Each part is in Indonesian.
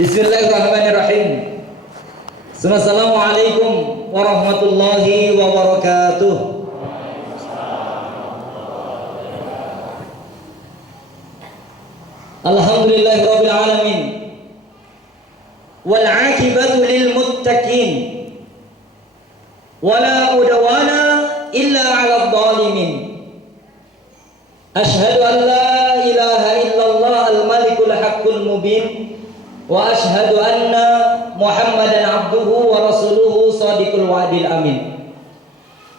Bismillahirrahmanirrahim. Assalamualaikum warahmatullahi wabarakatuh. Alhamdulillahirabbil alamin. Wal 'aqibatu lil muttaqin. Wala udwana illa 'alal zalimin. Asyhadu an la ilaha illallah al-malikul haqqul mubin. Wa ashhadu anna Muhammadan abduhu wa rasuluhu shadiqul wa'dil amin.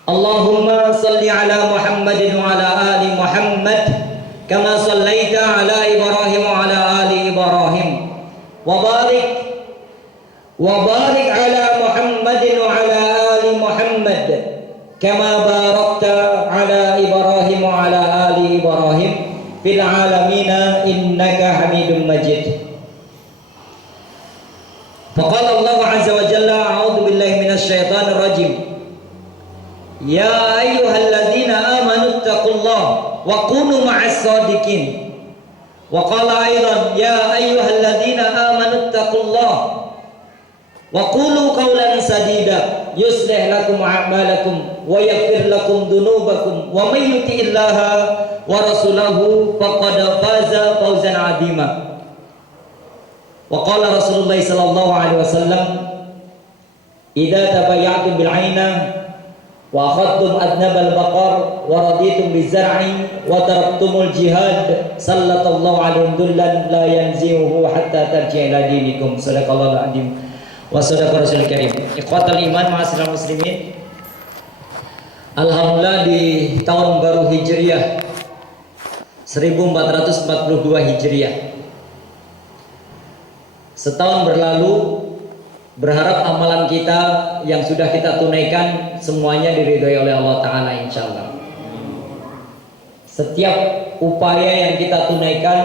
Allahumma salli ala Muhammadin wa ala ali Muhammad kama sallaita ala Ibrahim wa ala ali Ibrahim wa barik ala Muhammadin wa ala ali Muhammad kama barakta ala Ibrahim wa ala ali Ibrahim fil alamin innaka Hamidum Majid. Faqala Allah azza wa jalla a'udzu billahi minasy syaithanir rajim. Ya ayyuhalladzina amanu taqullaha wa kunu ma'as shadiqin. Wa qala aidan ya ayyuhalladzina amanu taqullaha wa qulu qawlan sadida yuslih lakum a'malakum wa yaghfir lakum dhunubakum wa may yuti'illaha wa rasulahu faqad faza fawzan 'azima. Wa qala Rasulullah sallallahu alaihi wasallam idza tabayya'tum bil 'aina wa akhadtum adnabal baqar wa raditum bizar'i wa taraktumul jihad sallallahu alaihi dullan la yanzihu hatta tarji'a ila dinikum. Sadaqallahu al-'azim wa sadaqa rasulul karim. Ikhwatal iman ma'asyiral muslimin, alhamdulillah di tahun baru Hijriah 1442 Hijriah, setahun berlalu, berharap amalan kita yang sudah kita tunaikan semuanya diridhoi oleh Allah Ta'ala insyaallah. Setiap upaya yang kita tunaikan,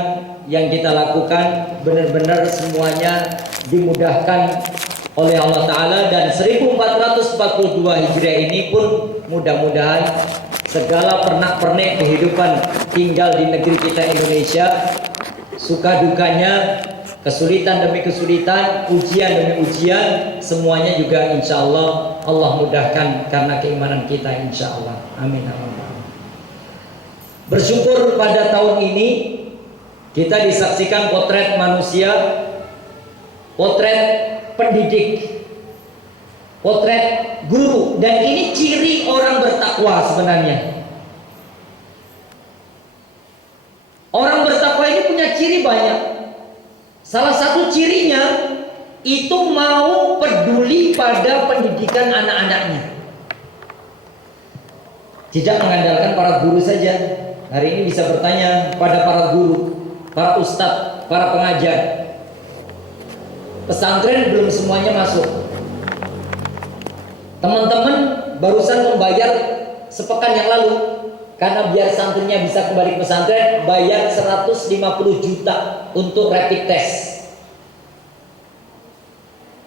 yang kita lakukan, benar-benar semuanya dimudahkan oleh Allah Ta'ala. Dan 1442 Hijriah ini pun mudah-mudahan segala pernak-pernik kehidupan tinggal di negeri kita Indonesia, suka dukanya, kesulitan demi kesulitan, ujian demi ujian, semuanya juga insya Allah Allah mudahkan karena keimanan kita insya Allah. Amin, amin. Bersyukur pada tahun ini kita disaksikan potret manusia, potret pendidik, potret guru, dan ini ciri orang bertakwa sebenarnya. Orang bertakwa ini punya ciri banyak. Salah satu cirinya itu mau peduli pada pendidikan anak-anaknya. Tidak mengandalkan para guru saja. Hari ini bisa bertanya pada para guru, para ustadz, para pengajar. Pesantren belum semuanya masuk. Teman-teman barusan membayar sepekan yang lalu, karena biar santrinya bisa kembali ke pesantren, bayar 150 juta untuk rapid test.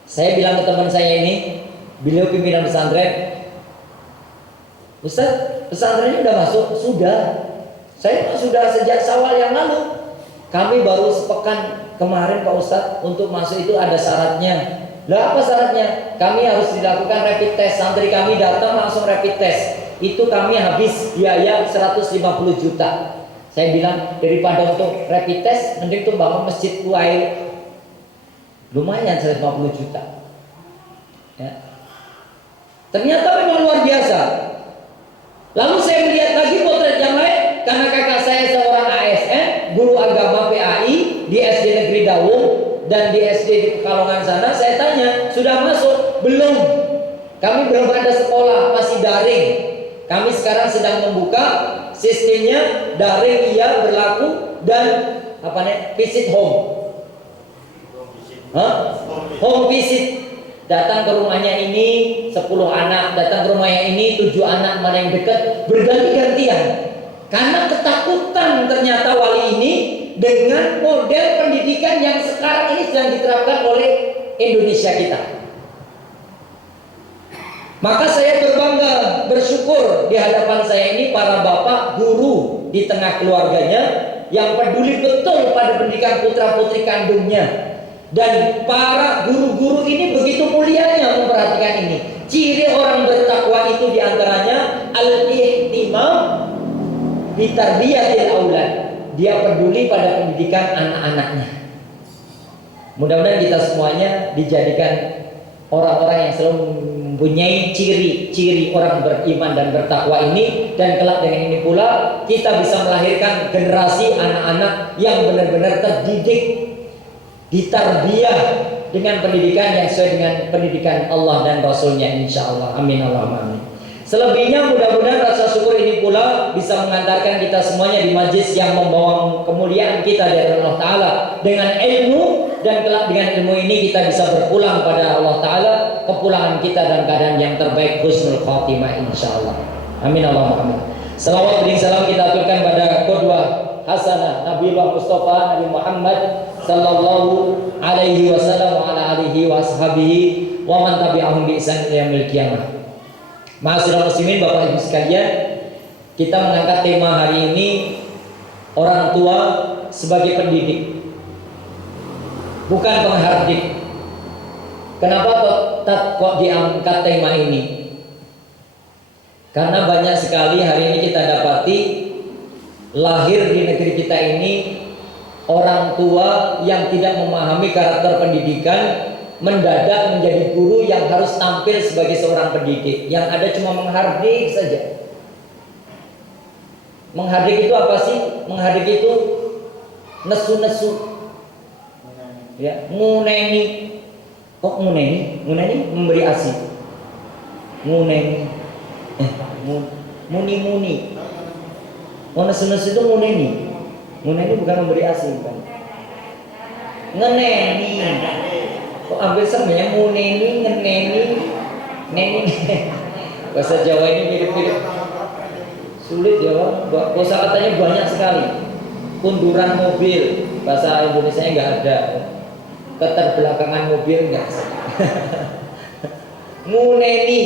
Saya bilang ke teman saya ini, beliau pimpinan pesantren, Ustaz, pesantrennya udah masuk? Sudah. Saya sudah sejak Syawal yang lalu. Kami baru sepekan kemarin Pak Ustaz, untuk masuk itu ada syaratnya. Lah apa syaratnya? Kami harus dilakukan rapid test. Santri kami datang langsung rapid test. Itu kami habis biaya 150 juta. Saya bilang daripada untuk rapid test, mending tuh bangun masjid air. Lumayan 150 juta. Ya. Ternyata memang luar biasa. Lalu saya melihat lagi potret yang lain, karena kakak saya seorang ASN, guru agama PAI di SD Negeri Dawung dan di SD di Pekalongan sana. Saya tanya, sudah masuk? Belum. Kami belum ada sekolah, masih daring. Kami sekarang sedang membuka sistemnya daring iya berlaku dan apa nih, visit home. Home visit. Datang ke rumahnya ini 10 anak, datang ke rumahnya ini 7 anak, mana yang dekat, berganti-gantian. Karena ketakutan ternyata wali ini dengan model pendidikan yang sekarang ini sedang diterapkan oleh Indonesia kita. Maka saya berbangga, bersyukur di hadapan saya ini para bapak guru di tengah keluarganya yang peduli betul pada pendidikan putra-putri kandungnya, Dan para guru-guru ini begitu mulianya memperhatikan ini. Ciri orang bertakwa itu diantaranya al-ihtimam bitarbiyatil aulad. Dia peduli pada pendidikan anak-anaknya. Mudah-mudahan kita semuanya dijadikan orang-orang yang selalu mempunyai ciri-ciri orang beriman dan bertakwa ini. Dan kelak dengan ini pula kita bisa melahirkan generasi anak-anak yang benar-benar terdidik, ditarbiyah dengan pendidikan yang sesuai dengan pendidikan Allah dan Rasulnya, insya Allah. Amin Allahumma amin. Selebihnya mudah-mudahan rasa syukur ini pula bisa mengantarkan kita semuanya di majlis yang membawa kemuliaan kita dari Allah Ta'ala dengan ilmu. Dan kelak dengan ilmu ini kita bisa berpulang pada Allah Ta'ala, kepulangan kita dalam keadaan yang terbaik, husnul khatimah insya Allah. Amin Allahumma amin. Salawat beri salam kita aturkan pada qudwah hasanah Nabi Mustafa Nabi Muhammad sallallahu alaihi wasallam wa ala alihi wa ashabihi wa man tabi'ahum bi ihsan ila yaumil qiyamah. Ma'asyiral muslimin, Bapak Ibu sekalian, kita mengangkat tema hari ini orang tua sebagai pendidik, bukan penghardik. Kenapa kok diangkat tema ini? Karena banyak sekali hari ini kita dapati lahir di negeri kita ini orang tua yang tidak memahami karakter pendidikan, mendadak menjadi guru yang harus tampil sebagai seorang pendidik, yang ada cuma menghardik saja. Menghardik itu apa sih? Menghardik itu nesu-nesu, ya, nguneni. Kok nguneni? Nguneni memberi asi. Nguneni, muni-muni. Oh, nesu-nesu itu nguneni. Nguneni bukan memberi asi, bukan. Ngeneni. Kok ambil semuanya nguneni, ngeneni, neni. Bahasa Jawa ini mirip-mirip. Sulit ya, Bang. Kosakatanya banyak sekali. Kunduran mobil, bahasa Indonesianya nggak ada. Keterbelakangan mobil nggak ada. Nguneni,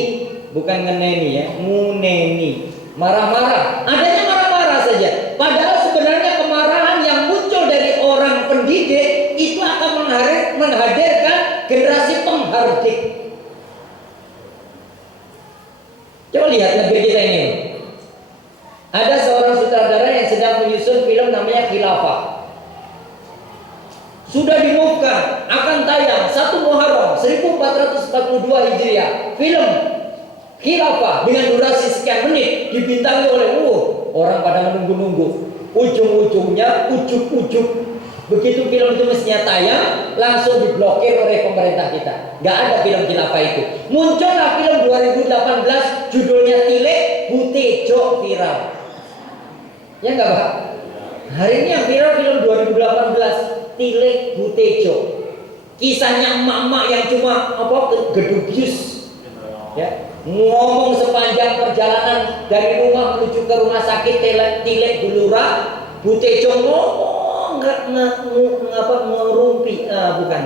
bukan ngeneni ya, nguneni. Marah-marah, adanya marah-marah saja. Padahal sebenarnya kemarahan yang muncul dari orang pendidik itu akan menghadirkan generasi penghardik. Coba lihat negeri kita ini. Ada seorang sutradara yang sedang menyusun film namanya Khilafah. Sudah diumumkan akan tayang 1 Muharram 1442 Hijriah. Film Khilafah dengan durasi sekian menit dibintangi oleh orang pada menunggu-nunggu. Ujung-ujungnya ujuk-ujuk begitu film itu mestinya tayang langsung diblokir oleh pemerintah kita. Gak ada film Khilafah itu. Muncullah film 2018 judulnya Tilek Butejo viral. Ya enggak, Pak? Hari ini yang viral film 2018 Tilek Butejo. Kisahnya emak-emak yang cuma gedugius, ya, ngomong sepanjang perjalanan dari rumah menuju ke rumah sakit Tilek Bulura. Butejo ngomong ngerumpi, bukan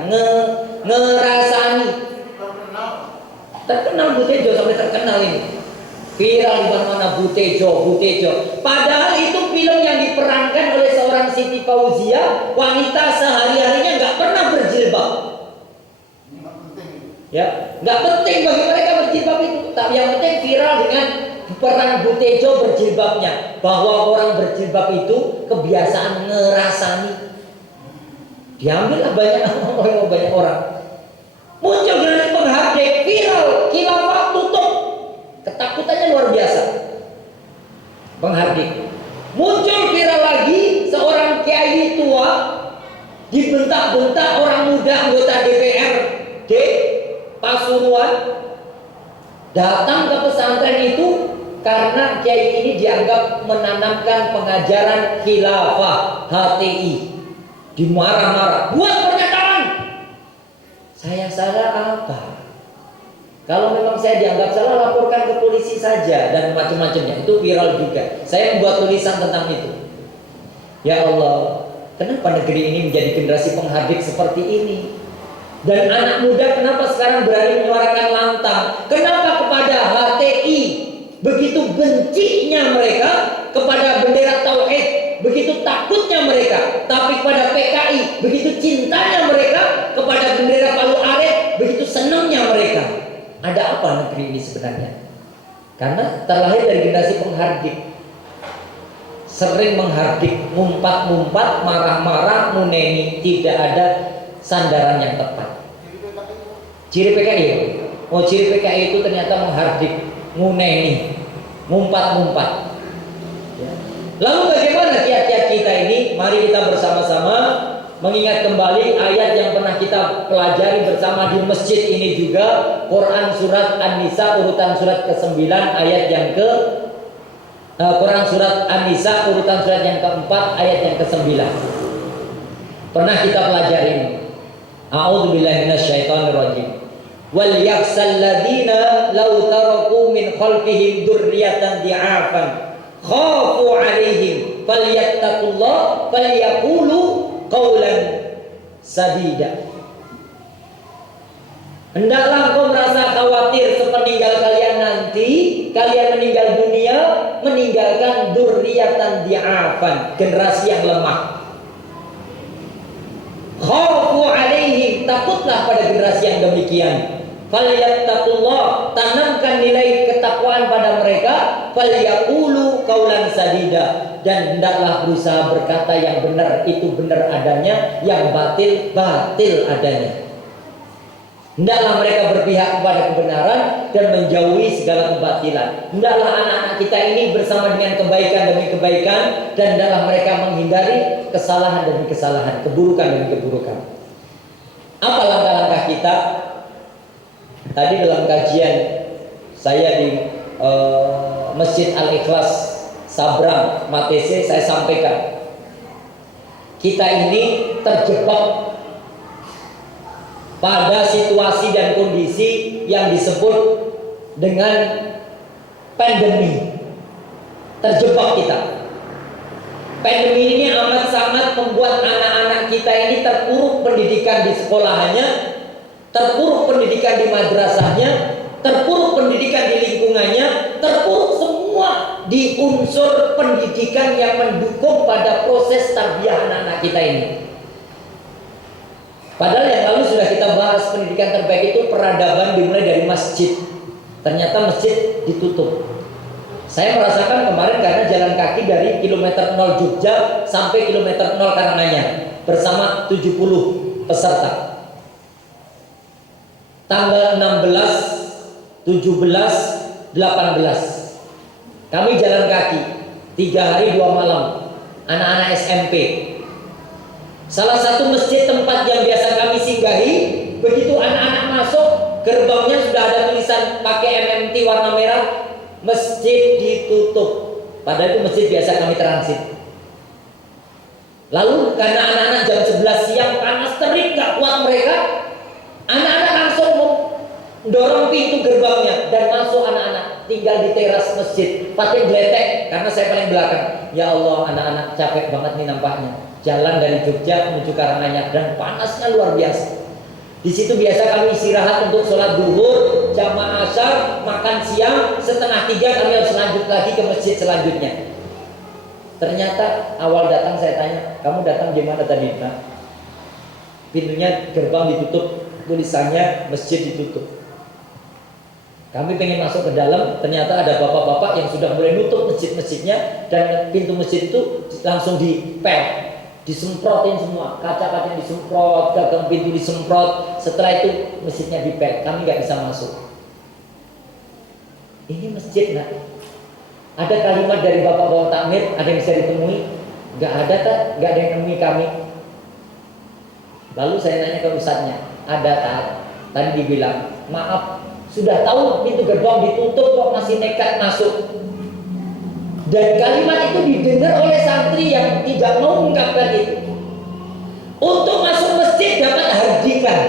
ngerasani. Terkenal Butejo, sampai terkenal ini. Viral di mana Butejo. Padahal itu film yang diperankan oleh seorang Siti Fauzia, wanita sehari-harinya nggak pernah berjilbab. Ya, nggak penting bagi mereka berjilbab itu. Tapi yang penting viral dengan peran Butejo berjilbabnya, bahwa orang berjilbab itu kebiasaan ngerasani. Diambillah banyak orang. Muncul generasi penghardik, viral, Khilafah tutup. Ketakutannya luar biasa. Penghardik. Muncul viral lagi seorang kiai tua dibentak-bentak orang muda anggota DPRD Pasuruan datang ke pesantren itu karena kiai ini dianggap menanamkan pengajaran khilafah HTI. Dimarah-marah, buat pernyataan. Saya salah apa? Kalau memang saya dianggap salah, laporkan ke polisi saja dan macam-macamnya. Itu viral juga. Saya membuat tulisan tentang itu. Ya Allah, kenapa negeri ini menjadi generasi penghardik seperti ini? Dan anak muda kenapa sekarang berani menyuarakan lantang? Kenapa kepada HTI begitu bencinya mereka, kepada bendera tauhid begitu takutnya mereka, tapi kepada PKI begitu cintanya mereka, kepada senangnya mereka. Ada apa negeri ini sebenarnya? Karena terlahir dari generasi penghardik, sering menghardik, ngumpat-ngumpat, marah-marah, muneni, tidak ada sandaran yang tepat. Ciri PKI, oh ciri PKI itu ternyata menghardik, nguneni, ngumpat-ngumpat. Lalu bagaimana kiat-kiat kita ini? Mari kita bersama-sama mengingat kembali ayat yang pernah kita pelajari bersama di masjid ini juga, Quran surat An-Nisa urutan surat ke-9 ayat yang ke Quran surat An-Nisa urutan surat yang ke-4 ayat yang ke-9. Pernah kita pelajari ini. A'udzubillahi minasyaitonirrajim. Wal yakhsal ladzina law taraku min khalfihim dzurriyyatan di'afan khafu 'alaihim falyattaqullah falyaqulu qaulan sadida. Hendaklah engkau merasa khawatir sepeninggal kalian nanti, kalian meninggal dunia, meninggalkan dzurriyyatan di'afan, generasi yang lemah. Khafu 'alaihim, takutlah pada generasi yang demikian. Falyattaqullah, tanamkan nilai ketakwaan pada mereka. Falyaqulu qaulan sadida, dan hendaklah berusaha berkata yang benar itu benar adanya, yang batil batil adanya. Hendaklah mereka berpihak kepada kebenaran dan menjauhi segala kebatilan. Hendaklah anak-anak kita ini bersama dengan kebaikan demi kebaikan, dan hendaklah mereka menghindari kesalahan demi kesalahan, keburukan demi keburukan. Apa langkah-langkah kita? Tadi dalam kajian saya di Masjid Al-Ikhlas Sabrang Matese, saya sampaikan kita ini terjebak pada situasi dan kondisi yang disebut dengan pandemi. Terjebak kita. Pandemi ini amat sangat membuat anak-anak kita ini terpuruk pendidikan di sekolahannya, terpuruk pendidikan di madrasahnya, terpuruk pendidikan di lingkungannya, terpuruk semua di unsur pendidikan yang mendukung pada proses tarbiyah anak-anak kita ini. Padahal yang lalu sudah kita bahas, pendidikan terbaik itu peradaban dimulai dari masjid. Ternyata masjid ditutup. Saya merasakan kemarin karena jalan kaki dari kilometer 0 Jogja sampai kilometer 0 Karanganyar bersama 70 peserta. Tanggal 16, 17, 18 kami jalan kaki 3 hari 2 malam, anak-anak SMP. Salah satu masjid tempat yang biasa kami singgahi, begitu anak-anak masuk, gerbangnya sudah ada tulisan pakai MMT warna merah, masjid ditutup. Padahal itu masjid biasa kami transit. Lalu karena anak-anak jam 11 siang panas terik, gak kuat mereka, anak-anak langsung mendorong pintu gerbangnya dan masuk anak-anak, tinggal di teras masjid, pakai gletek karena saya paling belakang. Ya Allah, anak-anak capek banget nih nampaknya. Jalan dari Jogja menuju Karanganyar dan panasnya luar biasa. Di situ biasa kami istirahat untuk sholat duhur, jamaah asyar, makan siang, 2:30 kami harus lanjut lagi ke masjid selanjutnya. Ternyata awal datang saya tanya, kamu datang gimana tadi? Nah, pintunya gerbang ditutup, tulisannya masjid ditutup. Kami pengen masuk ke dalam, ternyata ada bapak-bapak yang sudah mulai nutup masjid-masjidnya, dan pintu masjid itu langsung dipel, disemprotin semua, kaca-kaca disemprot, gagang pintu disemprot. Setelah itu masjidnya dipel, kami nggak bisa masuk. Ini masjid nak. Ada kalimat dari bapak-bapak takmir, ada yang bisa ditemui? Nggak ada tak? Nggak ada yang temui kami. Lalu saya nanya ke ustadznya, ada tak? Tadi dibilang, maaf, sudah tahu pintu gerbang ditutup kok masih nekat masuk. Dan kalimat itu didengar oleh santri yang tidak mau mengungkapkan itu. Untuk masuk masjid dapat hardikan.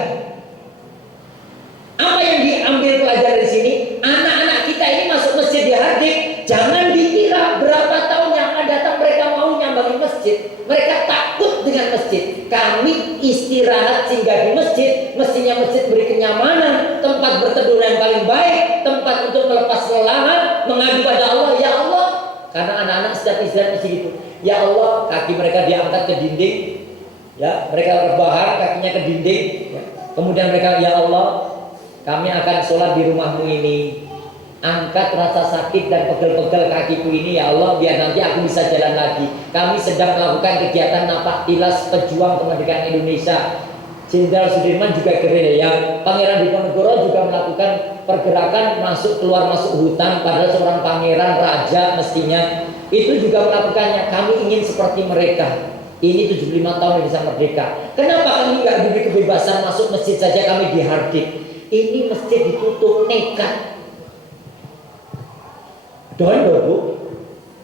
Apa yang diambil pelajaran di sini? Anak-anak kita ini masuk masjid dihardik. Jangan dikira berapa tahun yang akan datang mereka mau nyambangi masjid. Mereka takut dengan masjid. Kami istirahat singgah di masjid. Mestinya masjid beri kenyamanan, tempat berteduh yang paling baik, tempat untuk melepas kelelahan, mengadu pada Allah. Ya Allah, karena anak-anak setiap istirahat mesti gitu. Ya Allah, kaki mereka diangkat ke dinding, ya, mereka rebahan kakinya ke dinding, ya. Kemudian mereka, ya Allah, kami akan sholat di rumahmu ini. Angkat rasa sakit dan pegel-pegel kakiku ini ya Allah, biar nanti aku bisa jalan lagi. Kami sedang melakukan kegiatan napak tilas pejuang kemerdekaan Indonesia. Jenderal Sudirman juga keren ya. Pangeran Diponegoro juga melakukan pergerakan masuk keluar masuk hutan, padahal seorang pangeran raja mestinya itu juga melakukannya. Kami ingin seperti mereka. Ini 75 tahun bisa merdeka. Kenapa kami nggak diberi kebebasan masuk masjid saja, kami dihardik? Ini masjid ditutup nekat. Don loh bu,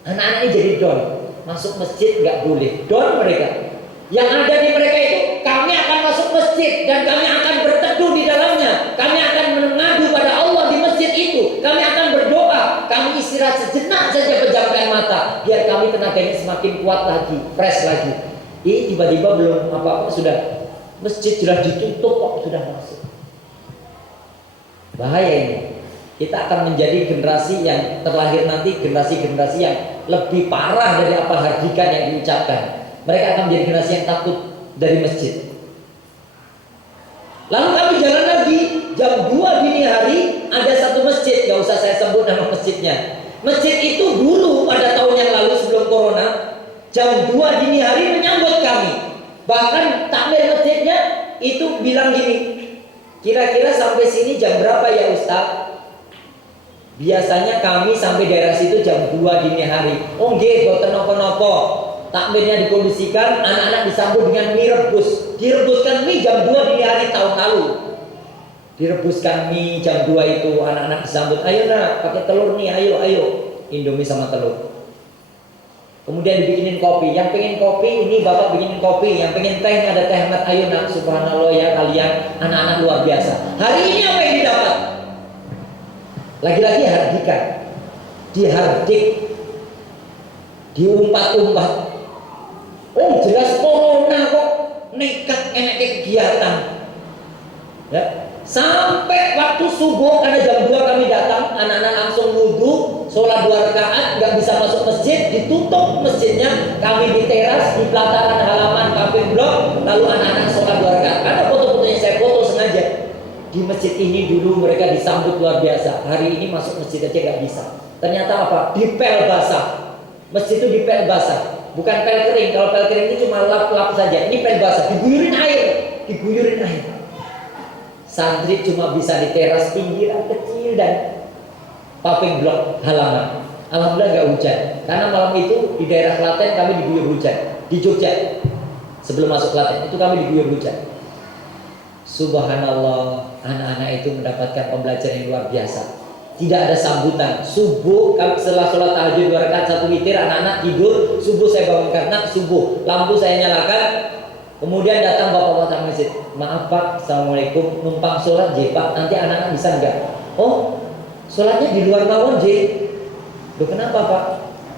anak-anak ini jadi don. Masuk masjid nggak boleh, don mereka. Yang ada di mereka itu, kami akan masuk masjid dan kami akan berteduh di dalamnya. Kami akan mengadu pada Allah di masjid itu. Kami akan berdoa. Kami istirahat sejenak saja, pejamkan mata, biar kami tenaganya semakin kuat lagi, fresh lagi. Ini tiba-tiba belum apa-apa sudah masjid sudah ditutup kok sudah masuk. Bahaya ini. Kita akan menjadi generasi yang terlahir nanti, generasi-generasi yang lebih parah dari apa hardikan yang diucapkan. Mereka akan menjadi generasi yang takut dari masjid. Lalu kami jalan lagi, jam 2 dini hari ada satu masjid, gak usah saya sebut nama masjidnya. Masjid itu dulu pada tahun yang lalu sebelum corona, jam 2 dini hari menyambut kami. Bahkan takmir masjidnya itu bilang gini, kira-kira sampai sini jam berapa ya Ustaz? Biasanya kami sampai daerah situ jam 2 dini hari. Oh nggih, boten napa-napa. Takmirnya dikondisikan, anak-anak disambut dengan mie rebus. Direbuskan mie jam 2 dini hari tahun lalu. Direbuskan mie jam 2 itu, anak-anak disambut, ayo nak, pakai telur nih, ayo, ayo. Indomie sama telur. Kemudian dibikinin kopi. Yang pengen kopi, ini bapak bikinin kopi. Yang pengen teh, ini ada teh hangat, ayo nak. Subhanallah ya kalian, anak-anak luar biasa. Hari ini apa yang didapat? Lagi-lagi hardikan, dihardik, diumpat-umpat. Oh jelas corona kok, nekat enak kegiatan. Ya. Sampai waktu subuh karena jam 2 kami datang, anak-anak langsung wudhu, sholat 2 rakaat, nggak bisa masuk masjid, ditutup masjidnya. Kami di teras, di pelataran halaman kafe blok, lalu anak-anak sholat 2 rakaat. Ada foto-fotonya, saya foto sengaja. Di masjid ini dulu mereka disambut luar biasa. Hari ini masuk masjid aja nggak bisa. Ternyata apa? Dipel basah. Masjid itu dipel basah, bukan pel kering. Kalau pel kering itu cuma lap-lap saja. Ini pel basah, diguyurin air, diguyurin air. Santri cuma bisa di teras pinggiran kecil dan paving blok halaman. Alhamdulillah nggak hujan. Karena malam itu di daerah Klaten kami diguyur hujan. Di Jogja sebelum masuk Klaten itu kami diguyur hujan. Subhanallah, anak-anak itu mendapatkan pembelajaran yang luar biasa. Tidak ada sambutan. Subuh setelah sholat tahajud 2 rakaat 1 witir, anak-anak tidur. Subuh saya bangunkan, nak subuh, lampu saya nyalakan. Kemudian datang bapak-bapak masjid. Maaf pak, assalamualaikum, numpang sholat J pak, nanti anak-anak bisa enggak? Oh, sholatnya di luar mawon J. Loh kenapa pak?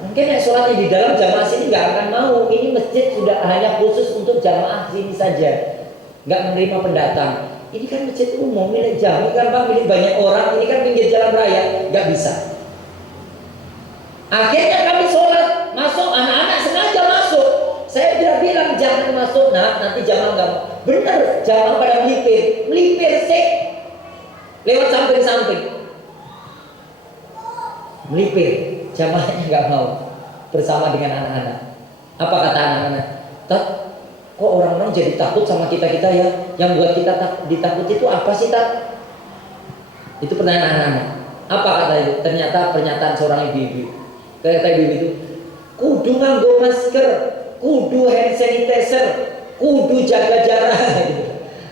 Mungkin ya sholatnya di dalam, jamaah sini nggak akan mau. Ini masjid sudah hanya khusus untuk jamaah sini saja, nggak menerima pendatang. Ini kan masjid umum, milik jami kan pak, milik banyak orang. Ini kan pinggir jalan raya, nggak bisa. Akhirnya kami sholat, masuk, anak-anak sengaja masuk. Saya sudah bilang jangan masuk, nah nanti jamaah nggak mau. Bener, jamaah pada melipir sih, lewat samping-samping, melipir. Jamaahnya nggak mau bersama dengan anak-anak. Apa kata anak-anak? Kok orang-orang jadi takut sama kita-kita ya? Yang buat kita ditakut itu apa sih tak? Itu pertanyaan anak-anak. Apa kata itu? Ternyata pernyataan seorang ibu-ibu. Kata ibu itu, kudu nganggo masker, kudu hand sanitizer, kudu jaga jarak.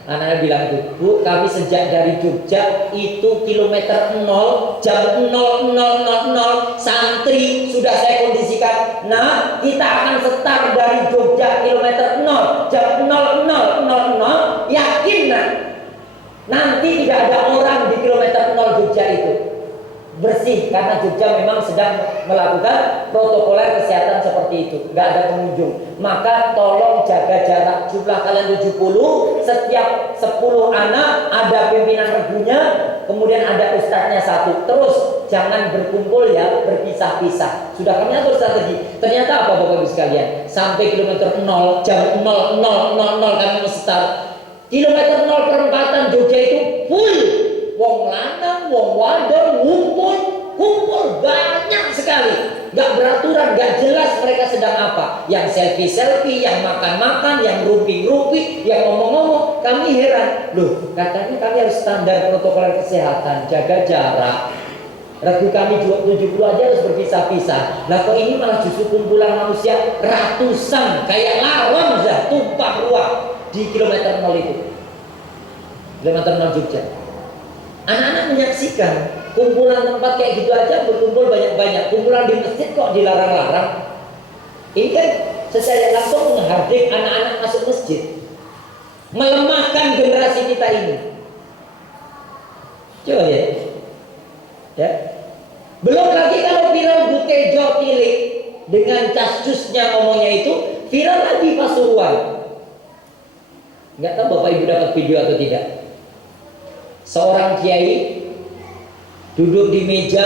Anak-anak bilang itu, bu, kami sejak dari Jogja itu kilometer 0, jam 00.00 santri sudah saya kondisikan. Nah, kita akan start dari Jogja kilometer 0, jam 00.00. Yakin nah, nanti tidak ada orang di kilometer 0 Jogja itu. Bersih karena Jogja memang sedang melakukan protokoler kesehatan seperti itu, nggak ada pengunjung. Maka tolong jaga jarak. Jumlah kalian 70, setiap 10 anak ada pimpinan regunya, kemudian ada ustadznya 1. Terus jangan berkumpul ya, berpisah-pisah. Sudah kami atur strategi. Ternyata apa Bapak Ibu sekalian? Sampai kilometer 0, jam 00.00 kami start. Kilometer 0 perempatan Jogja itu full. Wong wong wadon kumpul banyak sekali, nggak beraturan, nggak jelas mereka sedang apa, yang selfie, yang makan, yang rumpi, yang ngomong-ngomong. Kami heran, loh katanya kami harus standar protokol kesehatan, jaga jarak. Regu kami 70 aja harus berpisah-pisah. Lah kok ini malah justru kumpulan manusia ratusan kayak lawan dah tumpah ruah di kilometer 0 itu. Kilometer 0 Jogja. Anak-anak menyaksikan kumpulan tempat kayak gitu aja berkumpul banyak-banyak. Kumpulan di masjid kok dilarang-larang. Ini kan secara langsung menghardik anak-anak masuk masjid, melemahkan generasi kita ini. Coba lihat. Ya. Belum lagi kalau viral Butejo Tilik dengan cascusnya ngomongnya itu viral lagi Pasuruan. Nggak tahu Bapak Ibu dapat video atau tidak. Seorang kiai duduk di meja,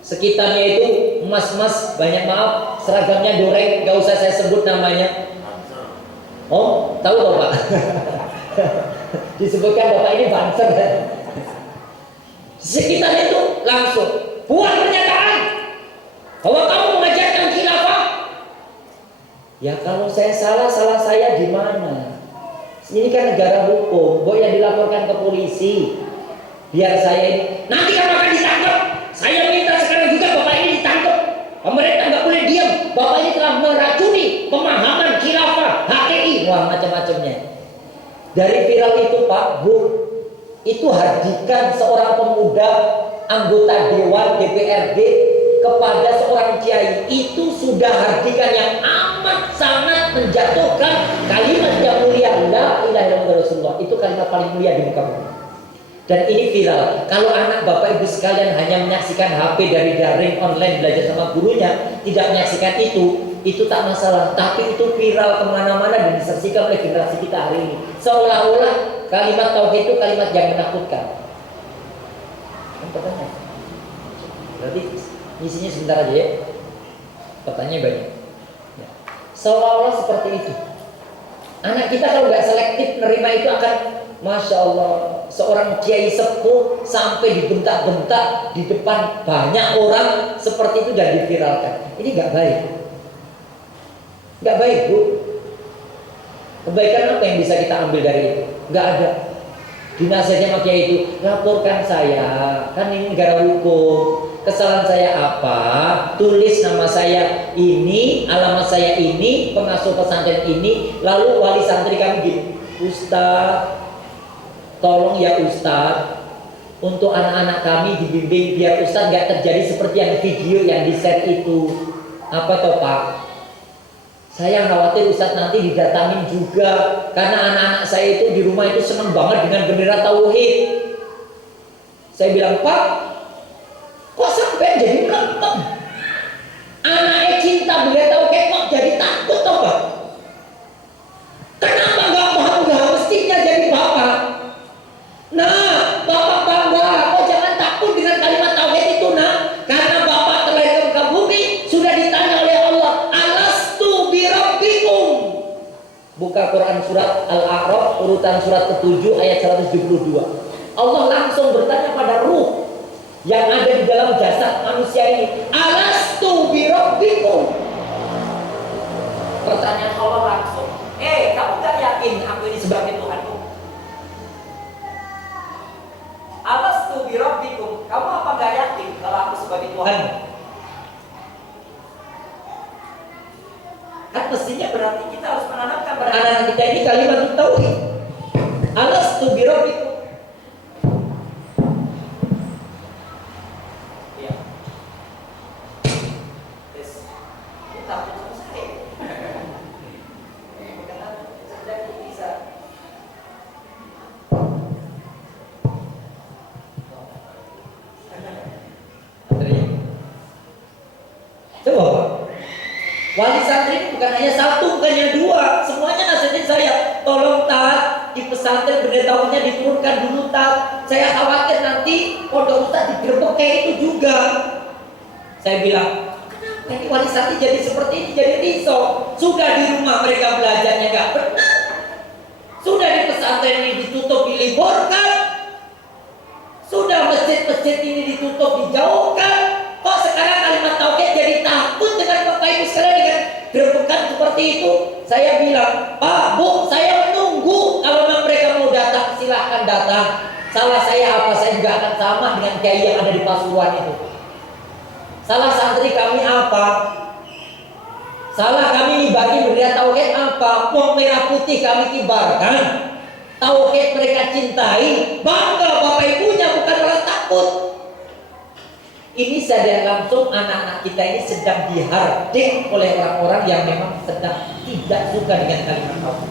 sekitarnya itu mas-mas, banyak maaf, seragamnya doreng, gak usah saya sebut namanya. Oh, tahu toh Pak? Disebutkan Bapak ini banser. Sekitarnya itu langsung buat pernyataan bahwa kamu mengajarkan khilafah. Ya kalau saya salah saya di mana? Ini kan negara hukum, boy yang dilaporkan ke polisi. Biar saya ini nanti kamu akan ditangkap. Saya minta sekarang juga Bapak ini ditangkap. Pemerintah nggak boleh diam. Bapak ini telah meracuni pemahaman khilafah, HTI, wah macam-macamnya. Dari viral itu Pak, Bu, itu hardikan seorang pemuda anggota Dewan DPRD kepada seorang kiai, itu sudah hardikan yang amat sangat menjatuhkan kalimat yang mulia, la ilaha illallah Rasulullah. Itu kalimat paling mulia di muka bumi. Dan ini viral. Kalau anak Bapak Ibu sekalian hanya menyaksikan HP dari daring online belajar sama gurunya, tidak menyaksikan itu tak masalah. Tapi itu viral kemana-mana dan disaksikan oleh generasi kita hari ini. Seolah-olah kalimat tauhid itu kalimat yang menakutkan. Pertanyaan. Berarti isinya sebentar aja ya. Pertanyaan banyak. Ya. Seolah-olah seperti itu. Anak kita kalau nggak selektif menerima itu akan, masya Allah, seorang kiai sepuh sampai dibentak-bentak di depan banyak orang seperti itu dan diviralkan. Ini nggak baik. Nggak baik, Bu. Kebaikan apa yang bisa kita ambil dari itu? Nggak ada. Dinasihatnya sama kiai itu, laporkan saya, kan ini negara hukum. Kesalahan saya apa? Tulis nama saya ini, alamat saya ini, pengasuh pesantren ini, lalu wali santri kami gini, Ustaz, tolong ya Ustaz, untuk anak-anak kami dibimbing biar Ustaz nggak terjadi seperti yang video yang di-share itu. Apa toh Pak? Saya khawatir Ustaz nanti didatangin juga, karena anak-anak saya itu di rumah itu senang banget dengan bendera tauhid. Saya bilang, Pak, kok sampai jadi meletem? Anaknya cinta bendera tauhid kok jadi takut toh Pak? Kenapa nggak bangga mestinya jadi bapak? Nah, bapak bangga, kok jangan takut dengan kalimat tauhid itu nak, karena bapak terlahir ke bumi sudah ditanya oleh Allah, alastu birabbikum. Buka Quran surat Al-A'raf urutan surat ke-7 ayat 172. Allah langsung bertanya pada ruh yang ada di dalam jasad manusia ini, alastu birabbikum. Pertanyaan Allah langsung, kamu gak yakin aku ini sebagai Tuhanmu? Alastu birabbikum, kamu apa gak yakin kalau aku sebagai Tuhan? Kan mestinya berarti kita harus menanamkan pada anak-anak kita ini kalimat tauhid. Alastu birabbikum. Ya. Yes. Kita harus selesai. Sejak bisa. Coba Pak, wali santri bukan hanya satu, bukan hanya dua, semuanya nasihatin saya, tolong taat di pesantren bendera tauhidnya diturunkan dulu taat. Saya khawatir nanti pondok ustaz digerebek kayak itu juga. Saya bilang, kenapa ini wali santri jadi seperti ini, jadi risau? Sudah di rumah mereka belajarnya nggak benar, sudah di pesantren ini ditutup, diliburkan, sudah masjid-masjid ini ditutup, dijauhkan, kok sekarang kalimat tauhid jadi takut dengan Bapak Ibu sekalian dengan gerebekan seperti itu? Saya bilang, Pak, Bu, saya menunggu. Kalau memang mereka mau datang, silahkan datang. Salah saya apa? Saya juga akan sama dengan kiai yang ada di Pasuruan itu. Salah santri kami apa? Salah kami dibagi bendera tauhid apa? Mau merah putih kami kibarkan. Tauhid mereka cintai, bangga Bapak Ibunya, bukan malah takut. Ini sadar langsung anak-anak kita ini sedang dihardik oleh orang-orang yang memang sedang tidak suka dengan kalimat tauhid.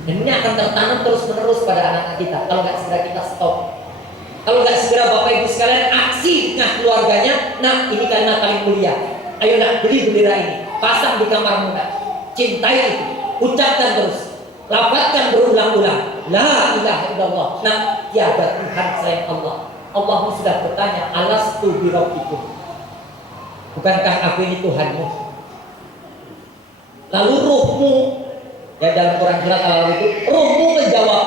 Dan ini akan tertanam terus-menerus pada anak-anak kita kalau nggak segera kita stop. Kalau nggak segera Bapak Ibu sekalian aksi dengan keluarganya, nah ini kalimat paling mulia. Ayo nak beli bendera ini, pasang di kamarmu nak. Cintai itu, ucapkan terus, lafazkan berulang-ulang. La ilaha illallah. Nah, tiada Tuhan selain Allah. Allah sudah bertanya, alastu birabbikum. Bukankah aku ini Tuhanmu? Lalu ruhmu, ya dalam Quran surat Al-Alaq itu, ruhmu menjawab.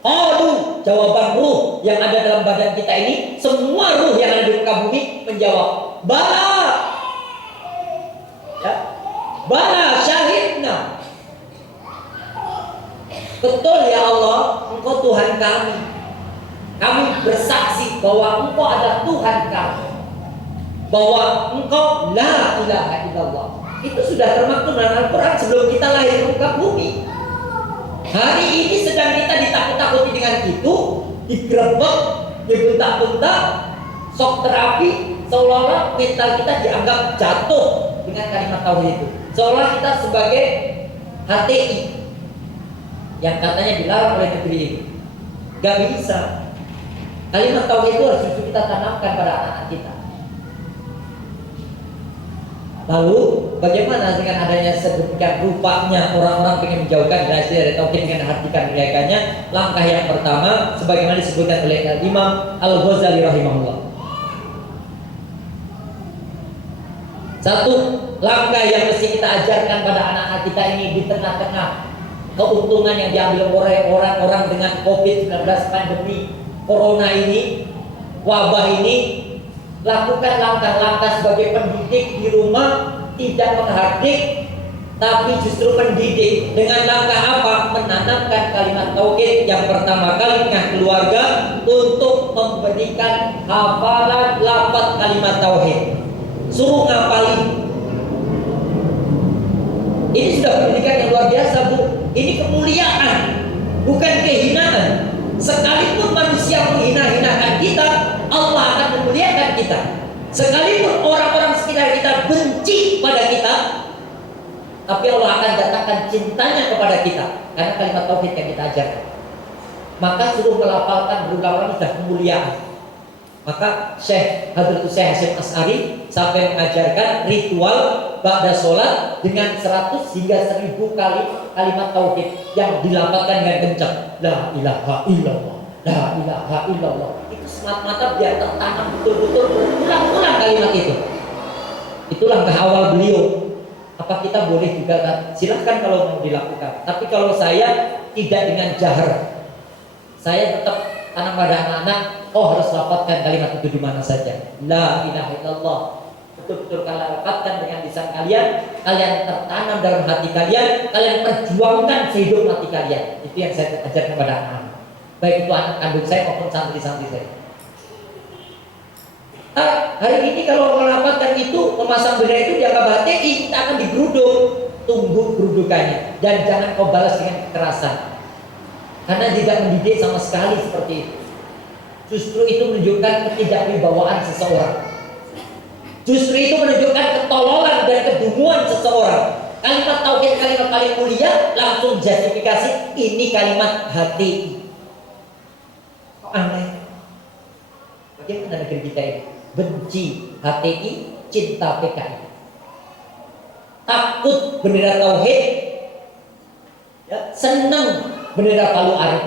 Qalu, jawaban ruh yang ada dalam badan kita ini, semua ruh yang ada di muka bumi menjawab, bala. Ya. Bala syahidna. Betul ya Allah, Engkau Tuhan kami. Kami bersaksi bahwa Engkau adalah Tuhan kami. Bahwa Engkau la ilaha illallah. Itu sudah termaktub dalam Al-Quran sebelum kita lahir di muka bumi. Hari ini sedang kita ditakut-takuti dengan itu, digerebek, dibentak-bentak, shock terapi, seolah-olah mental kita dianggap jatuh dengan kalimat tauhid itu. Seolah kita sebagai HTI yang katanya dilarang oleh negeri ini. Gak bisa. Kalimat tauhid itu harus justru kita tanamkan pada anak-anak kita. Lalu bagaimana dengan adanya sedemikian rupanya orang-orang ingin menjauhkan generasi dari tauhid dengan hatikan merekanya? Langkah yang pertama sebagaimana disebutkan oleh Imam Al-Ghazali rahimahullah. Satu, langkah yang mesti kita ajarkan pada anak-anak kita ini di tengah-tengah keuntungan yang diambil oleh orang-orang dengan COVID-19 pandemi Corona ini, wabah ini. Lakukan langkah-langkah sebagai pendidik di rumah, tidak menghardik, tapi justru pendidik. Dengan langkah apa? Menanamkan kalimat tauhid yang pertama kali dengan keluarga untuk memberikan hafalan lafaz kalimat tauhid. Suruh ngapalin. Ini sudah pendidikan yang luar biasa, Bu. Ini kemuliaan, bukan kehinaan. Sekalipun manusia menghina-hinakan kita, Allah akan memuliakan kita. Sekalipun orang-orang sekitar kita benci pada kita, tapi Allah akan datangkan cintanya kepada kita karena kalimat tauhid yang kita ajarkan. Maka suruh melafalkan berulang-ulang sudah kemuliaan. Maka Syekh Hadratus Syekh Hasyim Asy'ari sampai mengajarkan ritual ba'da sholat dengan 100 hingga 1000 kali kalimat tauhid yang dilafalkan dengan kencang. La ilaha illallah, la ilaha illallah. Itu semata-mata biar tertanam betul-betul berulang-ulang kalimat itu. Itu langkah awal beliau. Apa kita boleh juga kan? Silahkan kalau mau dilakukan. Tapi kalau saya tidak dengan jahar, saya tetap tanam pada anak-anak. Oh, harus lafazkan kalimat itu di mana saja. La ilaha illallah. Betul-betul kalian lafazkan dengan lisan kalian, kalian tertanam dalam hati kalian, kalian perjuangkan sehidup mati kalian. Itu yang saya ajarkan kepada anak-anak. Baik itu anak kandung saya maupun santri-santri saya. Hari ini kalau melafazkan itu, memasang bendera itu dianggap HTI, kita akan digeruduk. Tunggu gerudukannya dan jangan kau balas dengan kekerasan. Karena tidak mendidik sama sekali seperti itu. Justru itu menunjukkan ketidakwibawaan seseorang. Justru itu menunjukkan ketololan dan kedunguan seseorang. Kalimat tauhid, kalimat paling mulia, langsung justifikasi ini kalimat hati. Kok aneh? Bagaimana negeri kita ini? Benci HTI, cinta PKI. Takut bendera tauhid, ya, senang bendera Palu Arit.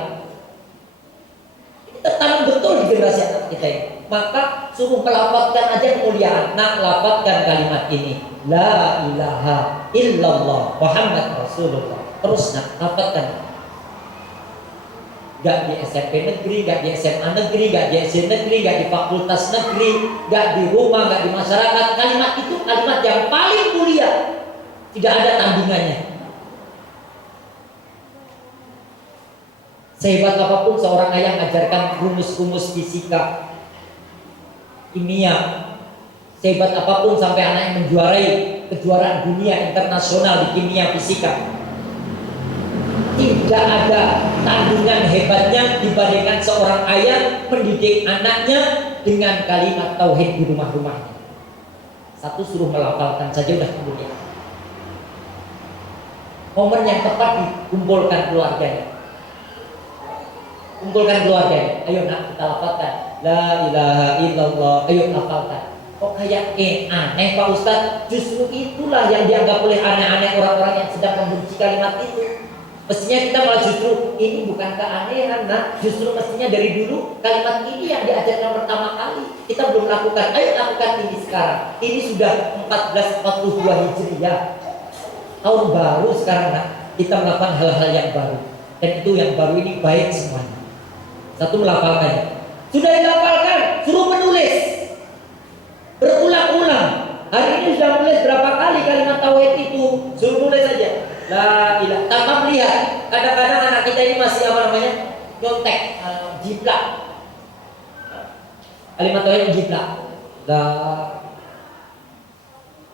Tertanam betul di generasi anak kita ini. Maka suruh melafazkan aja kemuliaan. Nak lafazkan kalimat ini. La ilaha illallah Muhammad Rasulullah. Terus nak lafazkan. Gak di SMP negeri, gak di SMA negeri, gak di SD negeri, gak di fakultas negeri, gak di rumah, gak di masyarakat. Kalimat itu kalimat yang paling mulia, tidak ada tandingannya. Sehebat apapun seorang ayah mengajarkan rumus-rumus fisika, kimia, sehebat apapun sampai anaknya menjuarai kejuaraan dunia internasional di kimia fisika, tidak ada tandingan hebatnya dibandingkan seorang ayah mendidik anaknya dengan kalimat tauhid di rumah-rumahnya. Satu, suruh melafalkan saja udah kemudian. Momen yang tepat dikumpulkan keluarganya. Kumpulkan keluarganya. Ayo nak, kita lafalkan la ilaha illallah. Ayo lafalkan. Kok kayak aneh Pak Ustadz? Justru itulah yang dianggap oleh aneh-aneh orang-orang yang sedang membenci kalimat itu. Mestinya kita malah justru ini bukan keanehan, nah justru mestinya dari dulu kalimat ini yang diajarkan pertama kali. Kita belum lakukan, ayo lakukan ini sekarang. Ini sudah 1442 Hijriah, tahun baru sekarang, nah kita melakukan hal-hal yang baru. Dan itu yang baru ini baik semuanya. Satu, melafalkannya. Sudah dilafalkan, suruh menulis berulang-ulang. Hari ini sudah menulis berapa kali kalimat tauhid itu, suruh nulis saja. La ilah, tanpa melihat. Kadang-kadang anak kita ini masih apa namanya, nyontek, jiplak. Kalimat tauhid jiplak. La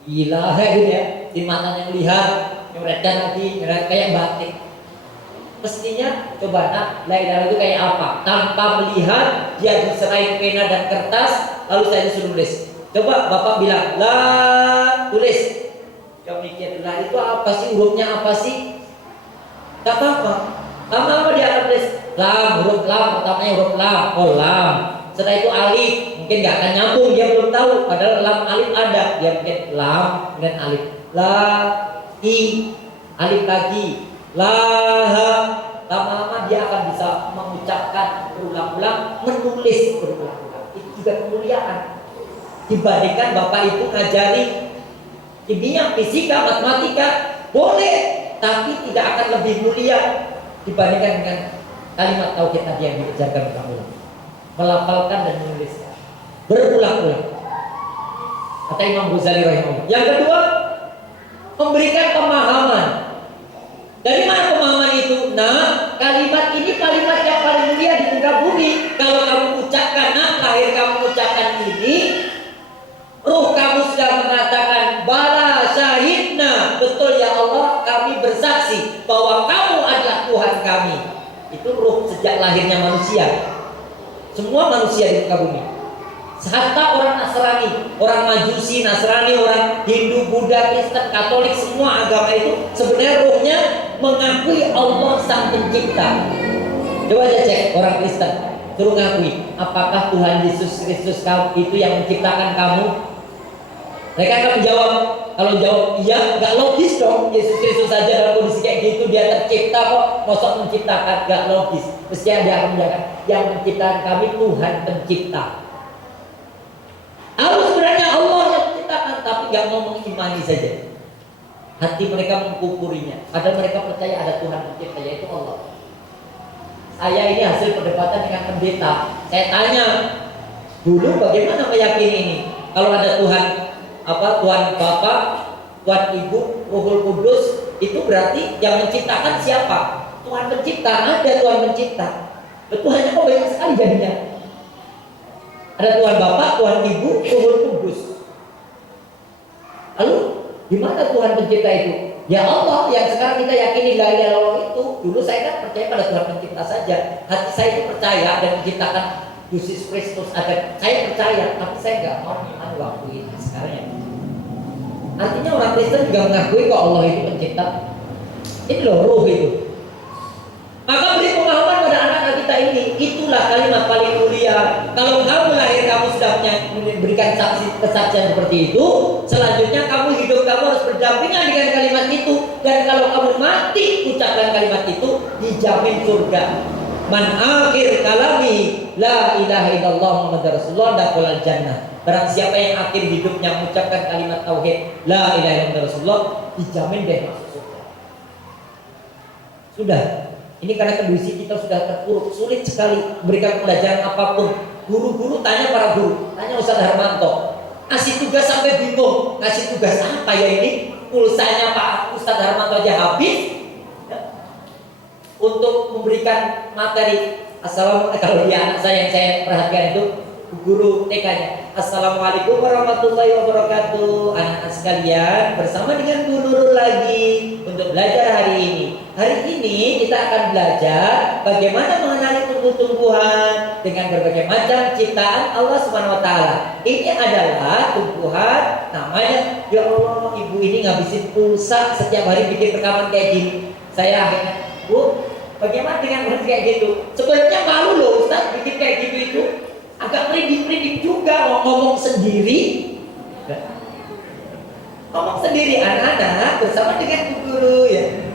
ilaha gitu ya. Di matanya melihat, nyoretkan lagi, kayak batik. Mestinya coba nak, la ilaha itu kayak apa? Tanpa melihat, dia diserahin pena dan kertas, lalu saya disuruh nulis. Coba bapak bilang, la, tulis. Yang mikir, lah itu apa sih, hurufnya apa sih? Tak apa-apa. Lama-lama dia akan tulis lam, huruf lam, pertamanya huruf lam, oh lam. Setelah itu alif, mungkin gak akan nyambung, dia belum tahu. Padahal lam alif ada, dia mungkin lam dan alif. La, i, alif lagi, la, ha. Lama-lama dia akan bisa mengucapkan berulang-ulang, menulis berulang-ulang. Itu juga kemuliaan. Dibandingkan bapak ibu ngajari kimia, fisika, matematika, boleh, tapi tidak akan lebih mulia dibandingkan dengan kalimat tauhid tadi yang diajarkan berulang-ulang. Melafalkan dan menuliskan berulang-ulang. Kata Imam Ghazali rahimahullah. Yang kedua, memberikan pemahaman. Dari mana pemahaman itu? Nah, kalimat ini kalimat yang paling mulia di muka bumi. Kalau kamu ucapkan, nah, lahir kamu ucapkan ini, ruh kamu sudah mengatakan bala syahidna, betul ya Allah, kami bersaksi bahwa kamu adalah Tuhan kami. Itu ruh sejak lahirnya manusia. Semua manusia di muka bumi. Hatta orang Nasrani, orang Majusi, Nasrani, orang Hindu, Buddha, Kristen, Katolik, semua agama itu sebenarnya ruhnya mengakui Allah Sang Pencipta. Coba aja cek orang Kristen, suruh ngakui apakah Tuhan Yesus Kristus itu yang menciptakan kamu. Mereka akan menjawab, kalau jawab iya, nggak logis dong. Yesus Kristus saja dalam kondisi kayak gitu dia tercipta kok, mosok menciptakan, nggak logis. Mestinya dia akan menjawab, yang menciptakan kami Tuhan Pencipta. Harus sebenarnya Allah yang menciptakan, tapi nggak mau mengimani saja. Hati mereka mengkufurinya. Padahal mereka percaya ada Tuhan Pencipta, yaitu Allah. Saya ini hasil perdebatan dengan pendeta. Saya tanya, dulu bagaimana meyakini ini? Kalau ada Tuhan Tuhan Bapa, Tuhan Ibu, Ruhul Kudus, itu berarti yang menciptakan siapa? Tuhan Pencipta. Ada Tuhan Pencipta. Tuhannya kok banyak sekali jadinya. Ada Tuhan Bapa, Tuhan Ibu, Ruhul Kudus. Lalu gimana Tuhan Pencipta itu? Ya Allah yang sekarang kita yakini la ilaha illallah itu. Dulu saya kan percaya pada Tuhan Pencipta saja. Hati saya itu percaya dan menciptakan Yesus Kristus ada. Saya percaya, tapi saya nggak mau iman waktu ini sekarang ya. Artinya orang Kristen juga mengakui kok Allah itu pencipta. Ini loh ruh itu. Maka beri pemahaman pada anak-anak kita ini. Itulah kalimat paling mulia. Kalau kamu lahir kamu sudah memberikan kesaksian seperti itu, selanjutnya kamu hidup kamu harus berdampingan dengan kalimat itu. Dan kalau kamu mati ucapkan kalimat itu, dijamin surga. Man akhir kalami la ilaha illallah Muhammadur Rasulullah dakhalal jannah. Barang siapa yang akhir hidupnya mengucapkan kalimat tauhid la ilaha illallah Rasulullah, dijamin dia masuk surga. Sudah. Ini karena kondisi kita sudah terpuruk, sulit sekali berikan pelajaran apapun. Guru-guru tanya para guru, tanya Ustaz Harmanto, ngasih tugas sampai bingung, ngasih tugas apa ya ini? Pulsanya Pak Ustaz Harmanto aja habis ya, untuk memberikan materi. Assalamualaikum, kalau dia anak saya yang saya perhatikan itu guru TK-nya. Assalamualaikum warahmatullahi wabarakatuh. Anak-anak sekalian, bersama dengan Bu Nurul lagi untuk belajar hari ini. Hari ini kita akan belajar bagaimana mengenali tumbuh-tumbuhan dengan berbagai macam ciptaan Allah Subhanahu wa taala. Ini adalah tumbuhan namanya, ya Allah, ibu ini ngabisin pulsa setiap hari bikin rekaman kayak gini. Saya akhirnya, Bu, bagaimana dengan berarti kayak gitu? Sebenarnya malu loh Ustaz bikin kayak gitu itu. Agak merinding-merinding juga ngomong sendiri. Ngomong sendiri anak-anak bersama dengan bu guru ya.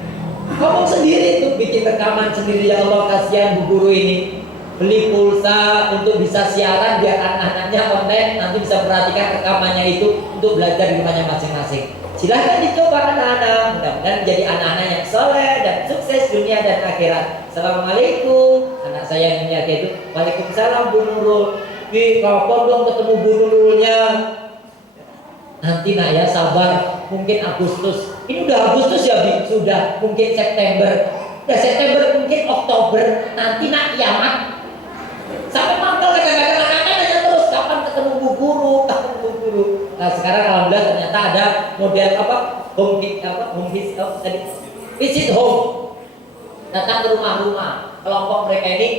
Ngomong sendiri tuh, bikin rekaman sendiri. Ya Allah, kasihan bu guru ini. Beli pulsa untuk bisa siaran biar anak-anaknya online nanti bisa perhatikan rekamannya itu untuk belajar di rumahnya masing-masing. Silahkan dicoba anak-anak, mudah-mudahan menjadi anak-anak yang soleh dan sukses dunia dan akhirat. Assalamualaikum. Anak saya yang niat itu, waalaikumsalam Bu Nurul. Kapan dong ketemu Bu Nurulnya? Nanti nak ya, sabar. Mungkin Agustus. Ini udah Agustus ya Bi? Sudah. Mungkin September. Udah September, mungkin Oktober. Nanti nak kiamat. Sampai mangkal kadang-kadang anak-anak nanya terus, kapan ketemu Bu Guru? Kapan Bu Guru? Nah sekarang alhamdulillah ternyata ada model apa? Visit home. Datang ke rumah-rumah. Kelompok mereka ini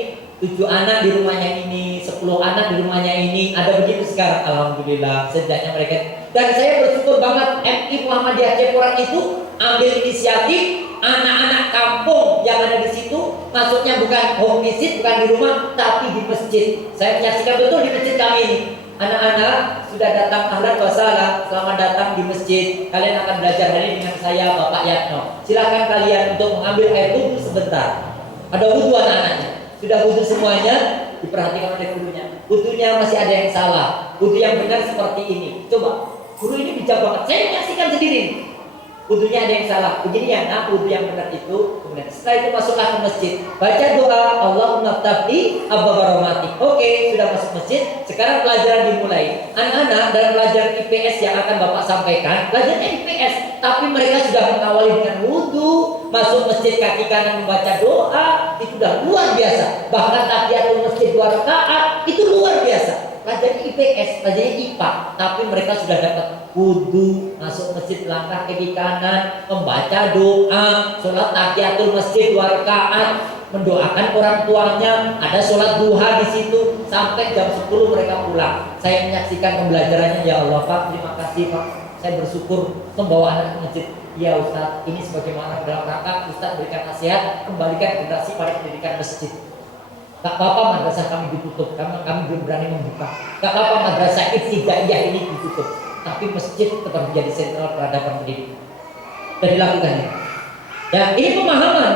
7 anak di rumahnya ini, 10 anak di rumahnya ini. Ada begitu sekarang, alhamdulillah sejaknya mereka. Dan saya bersyukur banget MI Muhammadiyah Cipuran itu ambil inisiatif anak-anak kampung yang ada di situ, maksudnya bukan home visit, bukan di rumah, tapi di masjid. Saya menyaksikan betul di masjid kami ini. Anak-anak sudah datang, ahlan wa sahlan, selamat datang di masjid. Kalian akan belajar hari ini dengan saya, Bapak Yatno. Silakan kalian untuk mengambil air wudhu sebentar. Ada wudhu anak-anaknya. Sudah wudhu semuanya, diperhatikan oleh gurunya. Wudhunya masih ada yang salah. Wudhu yang benar seperti ini. Coba, guru ini bijak banget. Saya menyaksikan sendiri. Wudhunya ada yang salah. Begini ya, nah wudhu yang benar itu. Kemudian setelah itu masuklah ke masjid. Baca doa, Allahumma ftahli abwaaba rahmatik. Oke, sudah masuk masjid. Sekarang pelajaran dimulai. Anak-anak dalam pelajaran IPS yang akan Bapak sampaikan, pelajaran IPS, tapi mereka sudah mengawali dengan wudhu, masuk masjid kaki kanan membaca doa, itu sudah luar biasa. Bahkan tahiyatul masjid 2 rakaat, itu luar biasa. Pelajaran IPS, pelajaran IPA, tapi mereka sudah dapat wudhu, masuk masjid langkah kaki kanan, membaca doa, sholat tahiyatul masjid 2 rakaat, mendoakan orang tuanya, ada sholat duha di situ sampai jam 10 mereka pulang. Saya menyaksikan pembelajarannya, ya Allah Pak, terima kasih Pak. Saya bersyukur membawa anak ke masjid. Ya Ustaz, ini sebagaimana dalam rangka Ustaz berikan nasihat, kembalikan generasi pada pendidikan masjid. Tak apa-apa madrasah kami ditutup, karena kami belum berani membuka. Tak apa madrasah ibtidaiyah ini ditutup, tapi masjid tetap menjadi sentral peradaban pendidikan. Dan dilakukannya. Ya, ini pemahaman.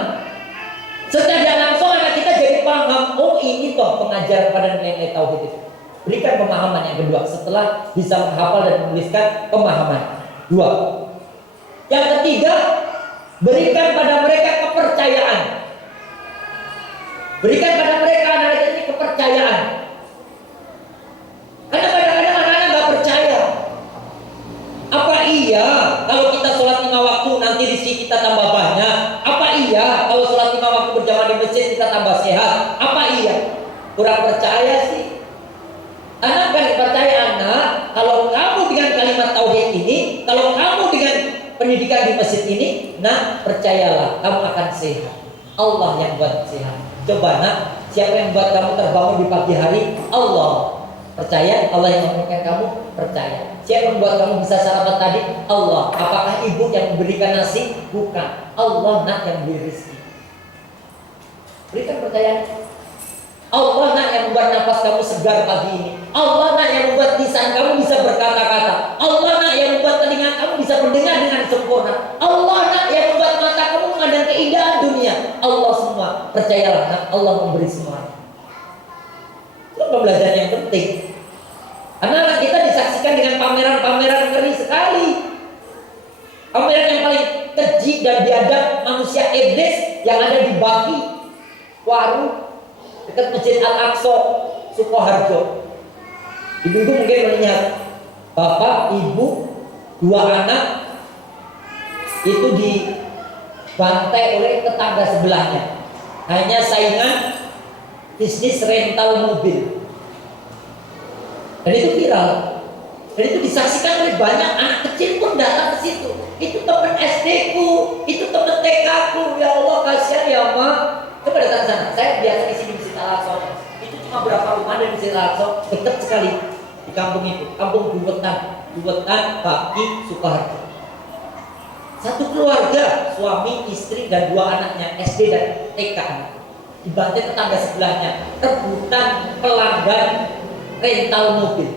Secara langsung anak kita jadi paham, oh ini toh pengajaran pada nilai-nilai tauhid itu. Berikan pemahaman yang kedua setelah bisa menghafal dan menuliskan pemahaman. 2. Yang ketiga, berikan pada mereka kepercayaan. Berikan pada mereka anak-anak ini kepercayaan. Karena kadang-kadang anak-anak nggak percaya. Apa iya kalau kita sholat 5 waktu nanti rezeki kita tambah banyak? Apa iya kalau sholat 5 waktu berjamaah di masjid kita tambah sehat? Apa iya? Kurang percaya sih. Anak kan percaya anak, kalau kamu dengan kalimat tauhid ini, kalau kamu dengan pendidikan di masjid ini, nah percayalah kamu akan sehat. Allah yang buat sehat. Coba nak, siapa yang buat kamu terbangun di pagi hari? Allah. Percaya? Allah yang membangunkan kamu? Percaya. Siapa yang membuat kamu bisa sarapan tadi? Allah. Apakah ibu yang memberikan nasi? Bukan. Allah nak yang beri rezeki. Berikan percayaan. Allah nak yang membuat nafas kamu segar pagi ini. Allah nak yang membuat lisan kamu bisa berkata-kata. Allah nak yang membuat telinga kamu bisa mendengar dengan sempurna. Allah nak yang membuat mata kamu memandang keindahan dunia. Allah semua. Percayalah nak, Allah memberi semua. Itu pembelajaran yang penting. Anak-anak kita disaksikan dengan pameran-pameran ngeri sekali. Pameran yang paling keji dan biadab manusia iblis yang ada di Baki. warung dekat Masjid Al-Aqsa, Sukoharjo. Ibu-ibu mungkin melihat bapak, ibu, 2 anak itu dibantai oleh tetangga sebelahnya. Hanya saingan bisnis rental mobil. Dan itu viral. Dan itu disaksikan oleh banyak anak kecil pun datang ke situ. Itu teman SD ku, itu teman TK ku. Ya Allah, kasihan ya Ma. Coba datang sana. Saya biasa di sini Masjid Al-Aqsa. Itu cuma berapa rumah dari Masjid Al-Aqsa, dekat sekali di kampung itu. Kampung Duwetan, Baki, Sukoharjo. Satu keluarga, suami, istri, dan 2 anaknya, SD dan TK. Dibantai tetangga sebelahnya, rebutan pelanggan rental mobil.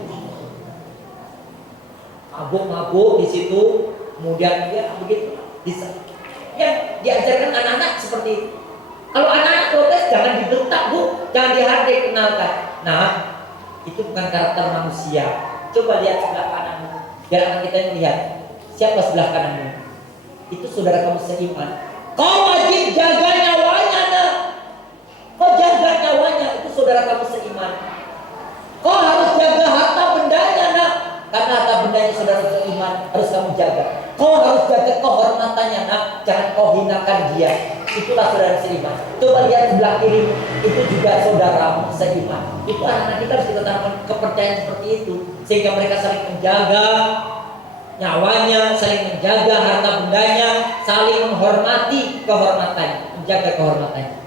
Mabuk-mabuk di situ, kemudian dia begitu bisa. Yang diajarkan anak-anak seperti itu. Kalau anak-anak protes jangan dibentak Bu, jangan dihardik, kenalkan. Nah, itu bukan karakter manusia. Coba lihat sebelah kananmu, biar anak kita yang lihat siapa sebelah kananmu. Itu saudara kamu seiman. Kau wajib jaga nyawanya, nak. Kau jaga nyawanya, itu saudara kamu seiman. Kau harus jaga harta bendanya, nak. Karena harta bendanya saudara seiman harus kamu jaga. Kau harus jaga kehormatannya, nak. Jangan kau hinakan dia. Itulah saudara seiman. Coba lihat sebelah kiri, itu juga saudaramu seiman. Itu anak-anak kita harus kita tanamkan kepercayaan seperti itu, sehingga mereka saling menjaga nyawanya, saling menjaga harta bendanya, saling menghormati kehormatannya, menjaga kehormatannya.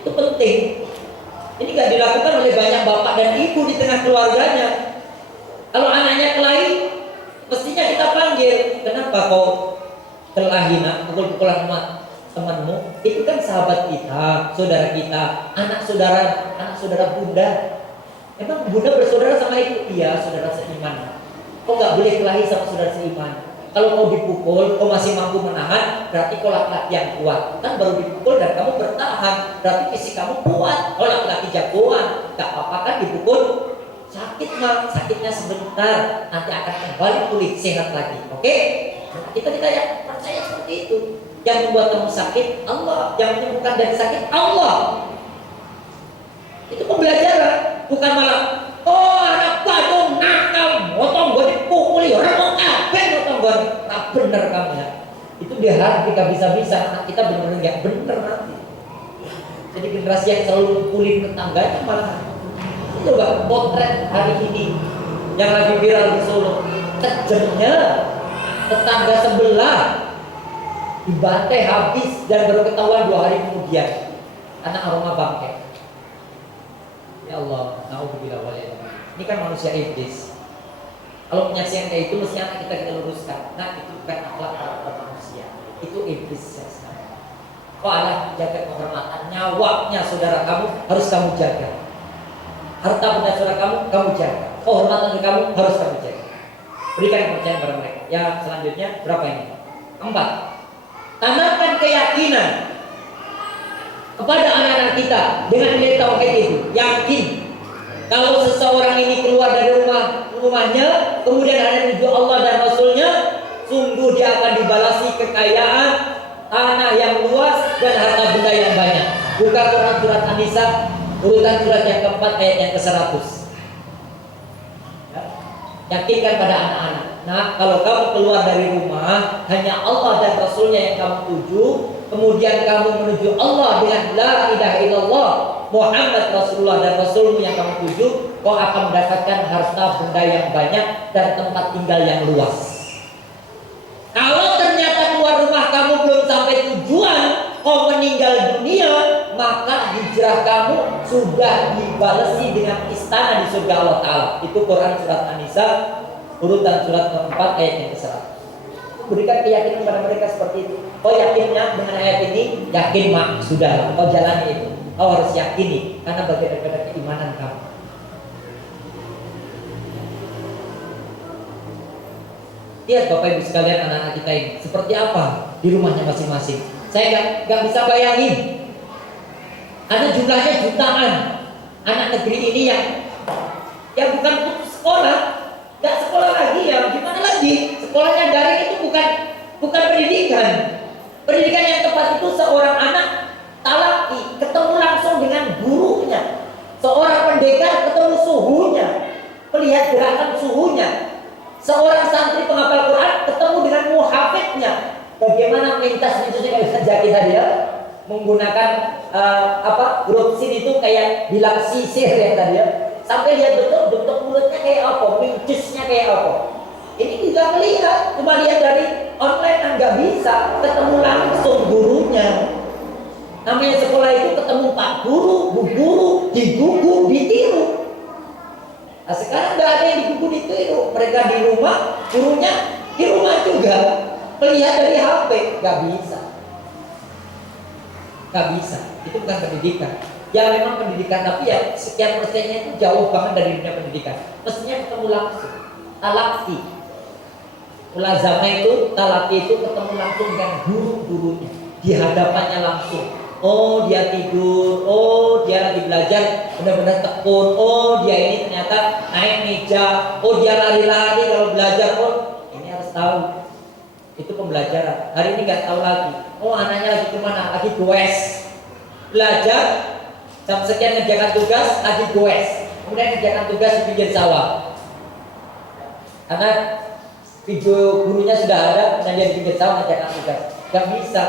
Itu penting. Ini gak dilakukan oleh banyak bapak dan ibu di tengah keluarganya. Kalau anaknya kelahi, mestinya kita panggil. Kenapa kau kelahi, nak? Pukul-pukulan temanmu? Itu kan sahabat kita, saudara kita, anak saudara bunda. Emang bunda bersaudara sama ibu? Iya, saudara seiman. Kau gak boleh kelahi sama saudara seiman. Kalau kau dipukul, kau masih mampu menahan, berarti kau laki-laki yang kuat. Kan baru dipukul dan kamu bertahan, berarti fisik kamu kuat. Kau laki-laki jagoan, gak apa-apa kan dipukul. Sakit mah, sakitnya sebentar, nanti akan kembali pulih sehat lagi. Oke? Kita ya percaya seperti itu. Yang membuat kamu sakit Allah, yang menyembuhkan dari sakit Allah. Itu pembelajaran, bukan malah oh anak badung nakal, motong gue dipukuli, remuk kabeh motong gue. Tak bener kamu ya. Itu dia harap kita bisa-bisa anak kita benar-benar nggak bener nanti. Jadi generasi yang selalu pukulin tetangga itu malah. Coba potret hari ini yang lagi viral di Solo, kejamnya tetangga sebelah dibantai habis dan baru ketahuan 2 hari kemudian anak aroma bangkai. Ya Allah, naudzubillah waliyah. Ini kan manusia iblis. Kalau menyaksikan kayak itu mesti anak kita luruskan. Nah, itu bukan akhlak karakter manusia, itu iblis saja. Kau Allah jaga kehormatan nyawanya saudara kamu harus kamu jaga. Harta benda saudara kamu jaga. Kehormatan kamu harus kamu jaga. Berikan kepercayaan kepada mereka. Ya selanjutnya berapa ini? 4. Tanamkan keyakinan kepada anak-anak kita dengan nilai tauhid itu. Yakin kalau seseorang ini keluar dari rumahnya, kemudian ada menuju Allah dan Rasulnya, sungguh dia akan dibalasi kekayaan, tanah yang luas dan harta benda yang banyak. Buka Quran surat An-Nisa urutan surat yang keempat ayat yang ke-100. Ya. Yakinkan pada anak-anak. Nah, kalau kamu keluar dari rumah, hanya Allah dan Rasulnya yang kamu tuju, kemudian kamu menuju Allah dengan la ilaha illallah Muhammad Rasulullah dan Rasulmu yang kamu tuju, kau akan mendapatkan harta benda yang banyak dan tempat tinggal yang luas. Kalau ternyata keluar rumah kamu belum sampai tujuan, kau meninggal dunia, maka hijrah kamu sudah dibalasi dengan istana di surga Allah Ta'ala. Itu Quran surat An-Nisa urutan surat keempat ayat yang ke-100. Berikan keyakinan kepada mereka seperti itu. Kau yakinnya dengan ayat ini? Yakin mak, sudah. Kau jalani itu. Kau harus yakini karena bagian daripada keimanan kamu. Lihat Bapak Ibu sekalian anak-anak kita ini seperti apa di rumahnya masing-masing. Saya nggak bisa bayangin. Ada jumlahnya jutaan anak negeri ini yang bukan putus sekolah, nggak sekolah lagi ya, gimana lagi? Sekolahnya daring itu bukan pendidikan. Pendidikan yang tepat itu seorang anak talak laki, ketemu langsung dengan gurunya. Seorang pendekar ketemu suhunya, melihat gerakan suhunya. Seorang santri penghafal Quran ketemu dengan muhafidnya. Bagaimana mintas-mintasnya kalau bisa jaki tadi ya? Menggunakan grup sin itu kayak bilang sisir ya tadi ya. Sampai lihat betul bentuk mulutnya kayak apa, mincisnya kayak apa. Ini juga melihat, cuma lihat dari online nggak bisa ketemu langsung gurunya. Namanya sekolah itu ketemu pak guru, bu guru, digugu, ditiru. Nah, sekarang nggak ada yang digugu, ditiru. Mereka di rumah, gurunya di rumah juga. Melihat dari HP, nggak bisa. Nggak bisa. Itu bukan pendidikan. Ya memang pendidikan, tapi ya sekian persennya itu jauh banget dari dunia pendidikan. Mestinya ketemu langsung. Talaqi. Mulazamah itu, talaqi itu ketemu langsung dengan guru-gurunya. Di hadapannya langsung. Oh dia tidur, oh dia lagi belajar benar-benar tekun, oh dia ini ternyata naik meja, oh dia lari-lari kalau belajar, oh ini harus tahu. Itu pembelajaran. Hari ini nggak tahu lagi. Oh anaknya lagi kemana? Lagi goes. Belajar jam sekian ngerjakan tugas, lagi goes. Kemudian ngerjakan tugas di pinggir sawah. Karena video gurunya sudah ada, dan dia di pinggir sawah ngerjakan tugas. Gak bisa.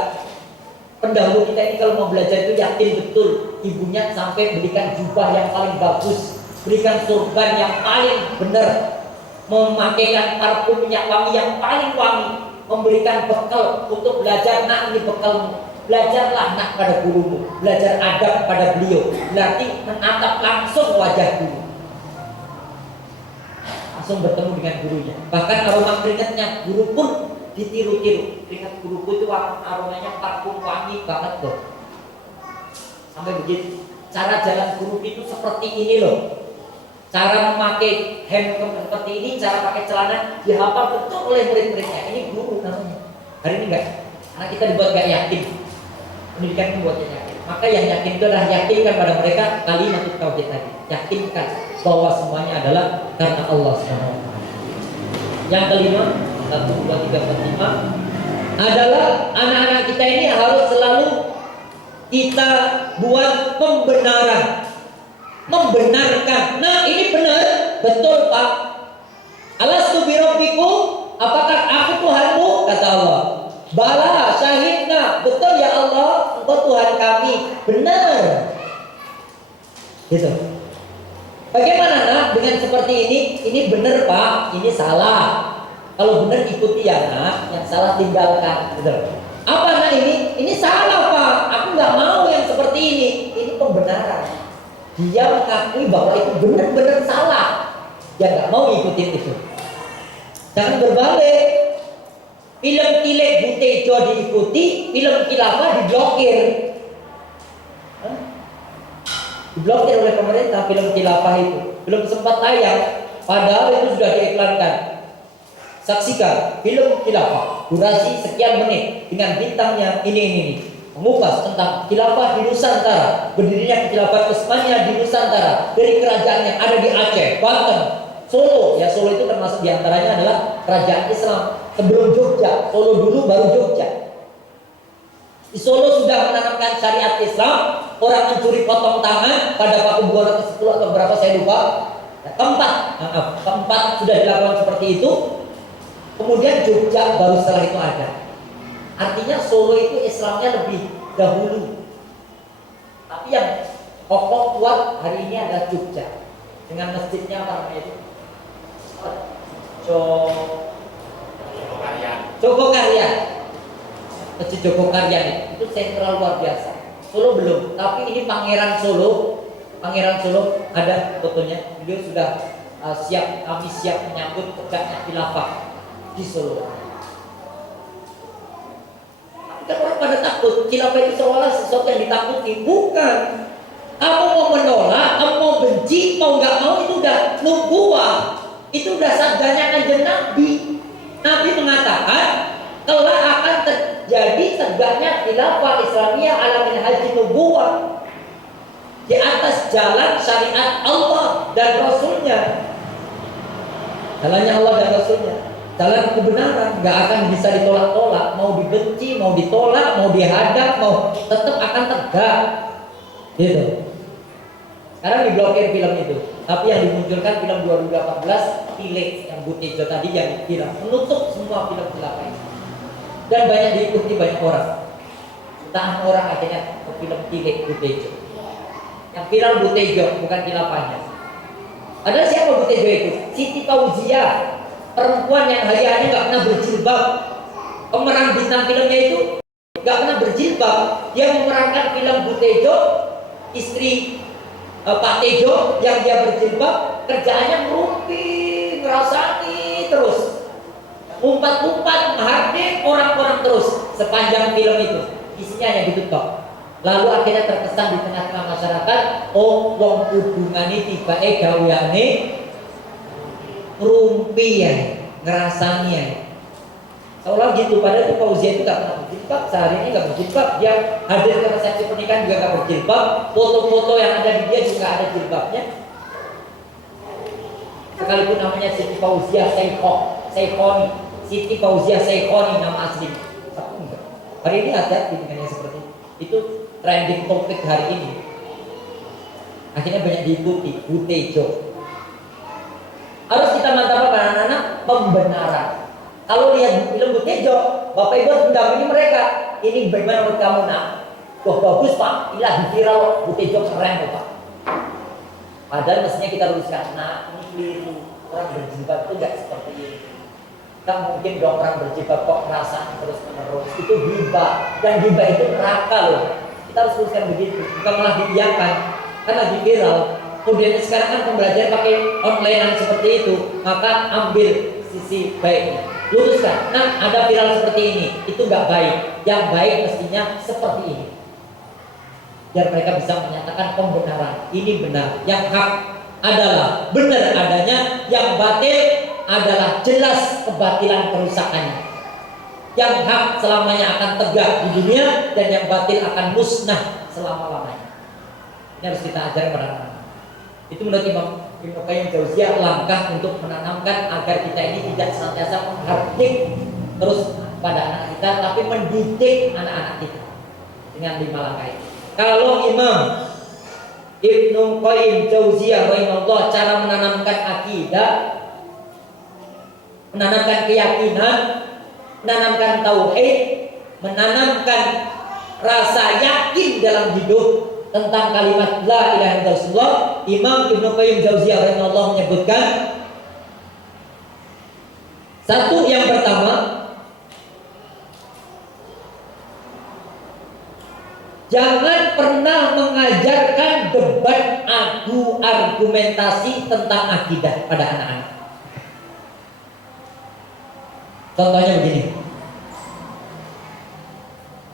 Pendahulu kita ini kalau mau belajar itu yakin betul ibunya sampai belikan jubah yang paling bagus, berikan sorban yang paling benar, memakaikan parfum minyak wangi yang paling wangi, memberikan bekal untuk belajar. Nak, ini bekalmu. Belajarlah nak pada gurumu, belajar adab pada beliau, berarti menatap langsung wajah guru, langsung bertemu dengan gurunya. Bahkan aroma keringatnya guru pun ditiru-tiru. Keringat guruku itu aromanya parfum wangi banget loh. Sampai begitu. Cara jalan guru itu seperti ini loh. Cara memakai hem seperti ini, cara pakai celana dihafal betul oleh murid-muridnya. Ini guru namanya. Hari ini enggak. Karena kita dibuat gak yakin. Pendidikan membuatnya yakin. Maka yang yakin itu adalah yakinkan pada mereka kalimat tauhid tadi. Yakinkan bahwa semuanya adalah karena Allah SWT. Yang kelima, 1, 2, 3, 4, 5 adalah anak-anak kita ini harus selalu kita buat pembenaran, membenarkan. Nah ini benar, betul Pak. Alastu birabbikum, apakah aku Tuhanmu? Kata Allah. Bala syahidna, betul ya Allah, engkau Tuhan kami. Benar. Gitu. Bagaimana nak dengan seperti ini? Ini benar Pak, ini salah. Kalau benar ikuti ya nak, yang salah tinggalkan. Betul. Apa nak ini? Ini salah Pak, aku nggak mau yang seperti ini. Ini pembenaran. Dia mengakui bahwa itu benar-benar salah. Dia nggak mau ikutin itu. Jangan berbalik. Film Kilek Butejo diikuti, film Khilafah diblokir. Diblokir oleh pemerintah film Khilafah itu. Belum sempat tayang, padahal itu sudah diiklankan. Saksikan film Khilafah, durasi sekian menit dengan bintangnya ini. Mengupas tentang khilafah di Nusantara, berdirinya khilafah Utsmaniyah di Nusantara, dari kerajaan yang ada di Aceh, Banten, Solo. Ya Solo itu termasuk diantaranya adalah kerajaan Islam. Sebelum Jogja, Solo dulu baru Jogja. Di Solo sudah menanamkan syariat Islam. Orang mencuri potong tangan pada Pakubuwono ke-10 atau berapa saya lupa. Keempat sudah dilakukan seperti itu. Kemudian Jogja baru setelah itu ada. Artinya Solo itu Islamnya lebih dahulu. Tapi yang kokoh kuat hari ini adalah Jogja. Dengan masjidnya apa namanya itu? Jogokaryan. Masjid Jogokaryan itu sentral luar biasa. Solo belum, tapi ini Pangeran Solo ada fotonya. Beliau sudah siap, kami siap menyambut tegaknya khilafah di Solo. Tapi kan orang pada takut, khilafah itu seolah sesuatu yang ditakuti. Bukan. Kamu mau menolak, kamu mau benci, mau nggak mau itu udah nubuah. Itu udah sabdanya Kanjeng Nabi. Nabi mengatakan telah akan terjadi tegaknya khilafah Islamiyah ala minhajin nubuwah, di atas jalan syariat Allah dan Rasulnya. Jalannya Allah dan Rasulnya, jalan kebenaran, nggak akan bisa ditolak-tolak. Mau dibenci, mau ditolak, mau dihadap, mau tetap akan tegak. Gitu. Sekarang diblokir film itu. Tapi yang dimunculkan film 2018 Tile yang Butejo tadi yang film menutup semua film khilafah ini. Dan banyak diikuti banyak orang. Jutaan orang akhirnya ke film Tile Butejo. Yang viral Butejo bukan khilafahnya. Ada siapa Butejo itu? Siti Fauzia, perempuan yang hari-hari nggak pernah berjilbab. Pemeran bintang filmnya itu nggak pernah berjilbab. Dia memerankan film Butejo, istri Pak Tejo yang dia berjilbab, kerjaannya ngerumpi, ngerasani terus, umpat-umpat, menghardik orang-orang terus sepanjang film itu. Isinya hanya gitu toh. Lalu akhirnya terkesan di tengah-tengah masyarakat, oh wong kudungane tibake gaweane ngerumpi ya, ngerasani ya. Seolah gitu, padahal itu Fauzia itu gak pernah berjilbab, seharinya gak berjilbab. Dia hadir ke resepsi pernikahan juga gak berjilbab. Foto-foto yang ada di dia juga ada jilbabnya. Sekalipun namanya Siti Fauzia Seikhoni, Siti Fauzia Seikhoni nama asli. Tapi enggak. Hari ini hati-hati dengan yang seperti itu trending topik hari ini. Akhirnya banyak diikuti, Butejo. Harus kita mantapkan anak-anak pembenaran. Kalau lihat film Butejo, Bapak Ibu harus mendampingi mereka. Ini bagaimana menurut kamu nak? Wah bagus Pak, ilah viral Butejo keren loh Pak. Padahal mestinya kita luruskan, nah ini keliru. Orang berjilbab itu nggak seperti ini. Kan mungkin dong orang berjilbab kok perasaan terus menerus. Itu ghibah, dan ghibah itu neraka loh. Kita harus luruskan begitu, bukan malah diiyakan. Kan lagi viral. Kemudian sekarang kan pembelajaran pakai online seperti itu, maka ambil sisi baiknya. Luruskan, nah ada viral seperti ini, itu nggak baik. Yang baik mestinya seperti ini. Biar mereka bisa menyatakan pembenaran, ini benar. Yang hak adalah benar adanya, yang batil adalah jelas kebatilan kerusakannya. Yang hak selamanya akan tegak di dunia, dan yang batil akan musnah selama-lamanya. Ini harus kita ajar pada anak-anak. Itu menurut Imam Ibnu Qayyim Jauziyah langkah untuk menanamkan agar kita ini tidak senantiasa menghardik terus pada anak kita, tapi mendidik anak-anak kita dengan 5 langkah itu. Kalau Imam Ibnu Qayyim Jauziyah rahimahullah cara menanamkan akidah, menanamkan keyakinan, menanamkan tauhid, menanamkan rasa yakin dalam hidup tentang kalimat la ilaha illallah, Imam Ibnu Qayyim Jauziyah rahimahullah menyebutkan satu, yang pertama, jangan pernah mengajarkan debat adu argumentasi tentang akidah pada anak-anak. Contohnya begini,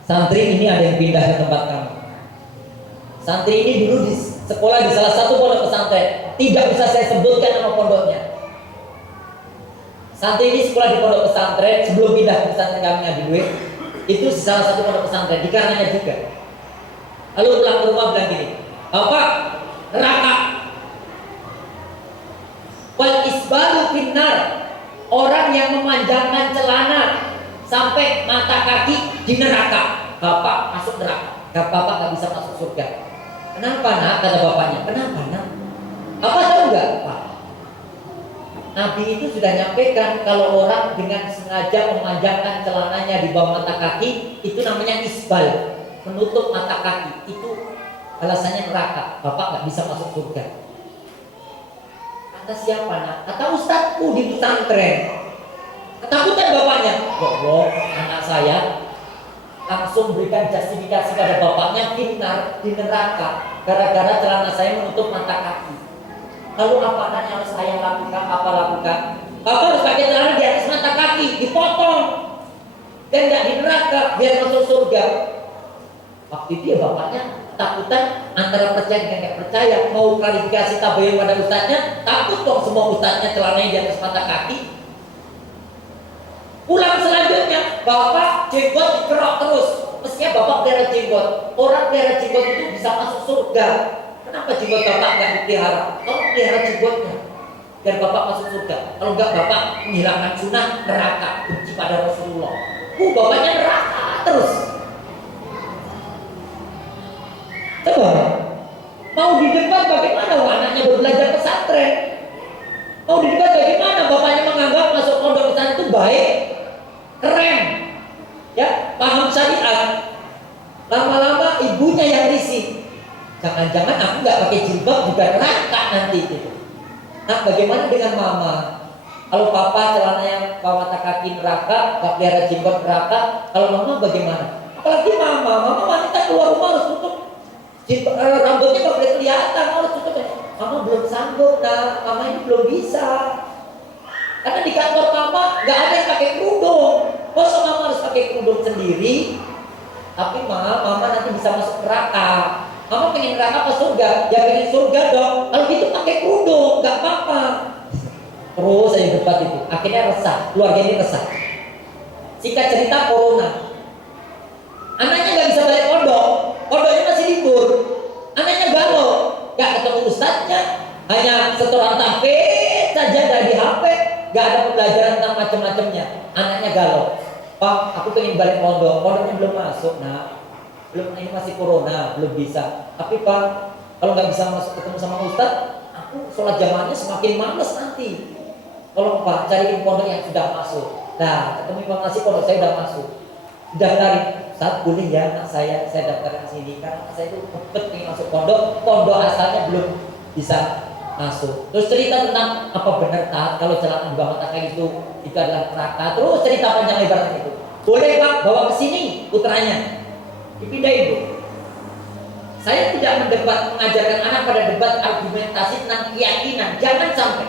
santri ini ada yang pindah ke tempat kamu. Santri ini dulu di sekolah di salah satu pondok pesantren, tidak bisa saya sebutkan nama pondoknya. Santri ini sekolah di pondok pesantren sebelum pindah ke pesantren kami Nabi Duit, itu di salah satu pondok pesantren, di karenanya juga. Lalu pulang ke rumah bilang gini, Bapak, neraka. Wal isbalu finnar, orang yang memanjangkan celana sampai mata kaki di neraka. Bapak masuk neraka, Bapak nggak bisa masuk surga. Kenapa nak? Kata bapaknya. Kenapa nak? Apa tahu nggak Pak? Nabi itu sudah nyampaikan kalau orang dengan sengaja memanjangkan celananya di bawah mata kaki, itu namanya isbal, menutup mata kaki. Itu alasannya neraka. Bapak nggak bisa masuk surga. Kata siapa nak? Kata ustadzku di pesantren. Ketakutan bapaknya. Goblok, anak saya langsung berikan justifikasi pada bapaknya, finnar, di neraka, gara-gara celana saya menutup mata kaki. Lalu apa yang harus saya lakukan? Apa lakukan? Bapak harus pakai celana di atas mata kaki, dipotong, dan nggak di neraka, biar masuk surga. Waktu itu ya bapaknya takutan antara percaya dengan nggak percaya. Mau klarifikasi tabayun pada ustadznya, takut dong semua ustadznya celananya di atas mata kaki. Pulang selanjutnya, bapak jenggot dikerok terus. Mestinya bapak pelihara jenggot. Orang pelihara jenggot itu bisa masuk surga. Kenapa jenggot bapak nggak dipelihara? Tolong pelihara jenggotnya biar bapak masuk surga. Kalau nggak, bapak menghilangkan sunnah, neraka, benci pada Rasulullah. Bapaknya neraka terus. Coba Mau didebat bagaimana? Anaknya belajar pesantren. Mau didebat bagaimana? Bapaknya menganggap masuk pondok pesantren itu baik, keren, ya, paham syariat. Lama-lama ibunya yang risih. Jangan-jangan aku nggak pakai jilbab juga neraka nanti gitu. Nah, bagaimana dengan mama? Kalau papa celananya bawa mata kaki neraka, gak pelihara jilbab neraka. Kalau mama bagaimana? Apalagi mama wanita keluar rumah harus tutup jilbab, rambutnya gak boleh kelihatan, harus tutup. Mama belum sanggup, nah, mama ini belum bisa. Karena di kantor mama gak ada yang pakai kerudung. Masa mama harus pakai kerudung sendiri? Tapi mama nanti bisa masuk neraka. Mama pengen neraka apa surga? Ya pengen surga dong. Kalau gitu pakai kerudung, gak apa-apa. Terus saya debat itu, akhirnya resah, keluarga ini resah. Singkat cerita, corona. Anaknya nggak bisa balik pondok, pondoknya masih libur. Anaknya galau, nggak ketemu ustadznya, hanya setoran tahfidz saja dari HP, nggak ada pembelajaran tentang macam-macamnya. Anaknya galau. Pak, aku pengen balik pondok, pondoknya belum masuk, nah, belum, ini masih corona, belum bisa. Tapi Pak, kalau nggak bisa masuk ketemu sama ustadz, aku sholat jamaahnya semakin males nanti. Kalau Pak cariin pondok yang sudah masuk. Nah, ketemu Imam Nasi, pondok saya sudah masuk. Daftarin, saat boleh ya anak saya daftarin sini karena anak saya itu pengen masuk pondok asalnya belum bisa masuk. Terus cerita tentang apa benar taat kalau celana di bawah mata kaki itu adalah neraka. Terus cerita panjang lebar itu. Boleh Pak bawa ke sini putranya, dipindahin Bu. Saya tidak mengajarkan anak pada debat argumentasi tentang keyakinan, jangan sampai.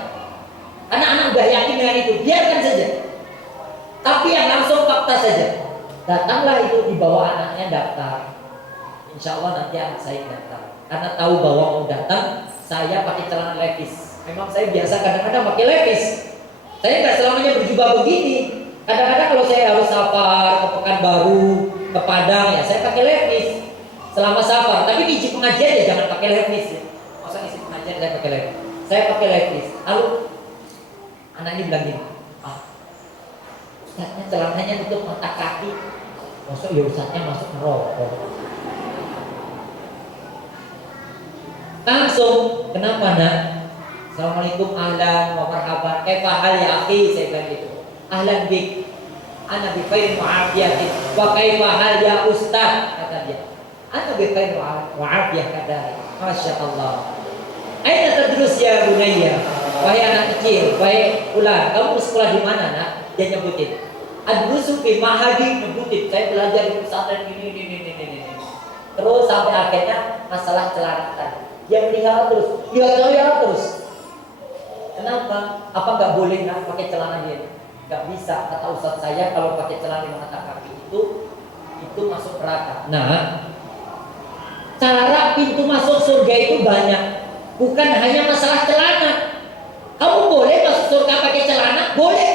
Anak-anak udah yakin dengan itu, biarkan saja. Tapi yang langsung fakta saja. Datanglah itu dibawa anaknya daftar. Insya Allah nanti anak saya daftar. Karena tahu bahwa mau datang, saya pakai celana levis. Memang saya biasa kadang-kadang pakai levis. Saya nggak selamanya berjubah begini. Kadang-kadang kalau saya harus safar ke Pekanbaru, ke Padang, ya saya pakai levis selama safar. Tapi di pengajian ya jangan pakai levis. Ya. Masa isi pengajian saya pakai levis? Saya pakai levis. Lalu anak ini bilang gini, ustadznya celananya tutup mata kaki. Masuk ya ustadznya masuk merokok. Langsung, kenapa nak? Assalamualaikum, ahlan wa marhaban. Kaifa hal ya akhi? Saya bilang gitu. Ahlan bik. Ana bi khairin wa afiyatin. Wa kaifa hal ya ustaz? Kata dia. Ana bi khairin wa afiyah kata. Masya Allah. Aina tadrus ya bunayya? Wahai anak kecil, wahai ular, kamu sekolah di mana nak? Dia nyebutin. Adrusu fi mahadi, nyebutin. Saya belajar di pesantren ini. Terus sampai akhirnya masalah celana tadi. Dia melihat terus, lihat terus. Kenapa? Apa nggak boleh nak pakai celana dia? Nggak bisa. Kata ustaz saya kalau pakai celana di mata kaki itu masuk neraka. Nah, cara pintu masuk surga itu banyak. Bukan hanya masalah celana. Kamu boleh masuk surga pakai celana? Boleh.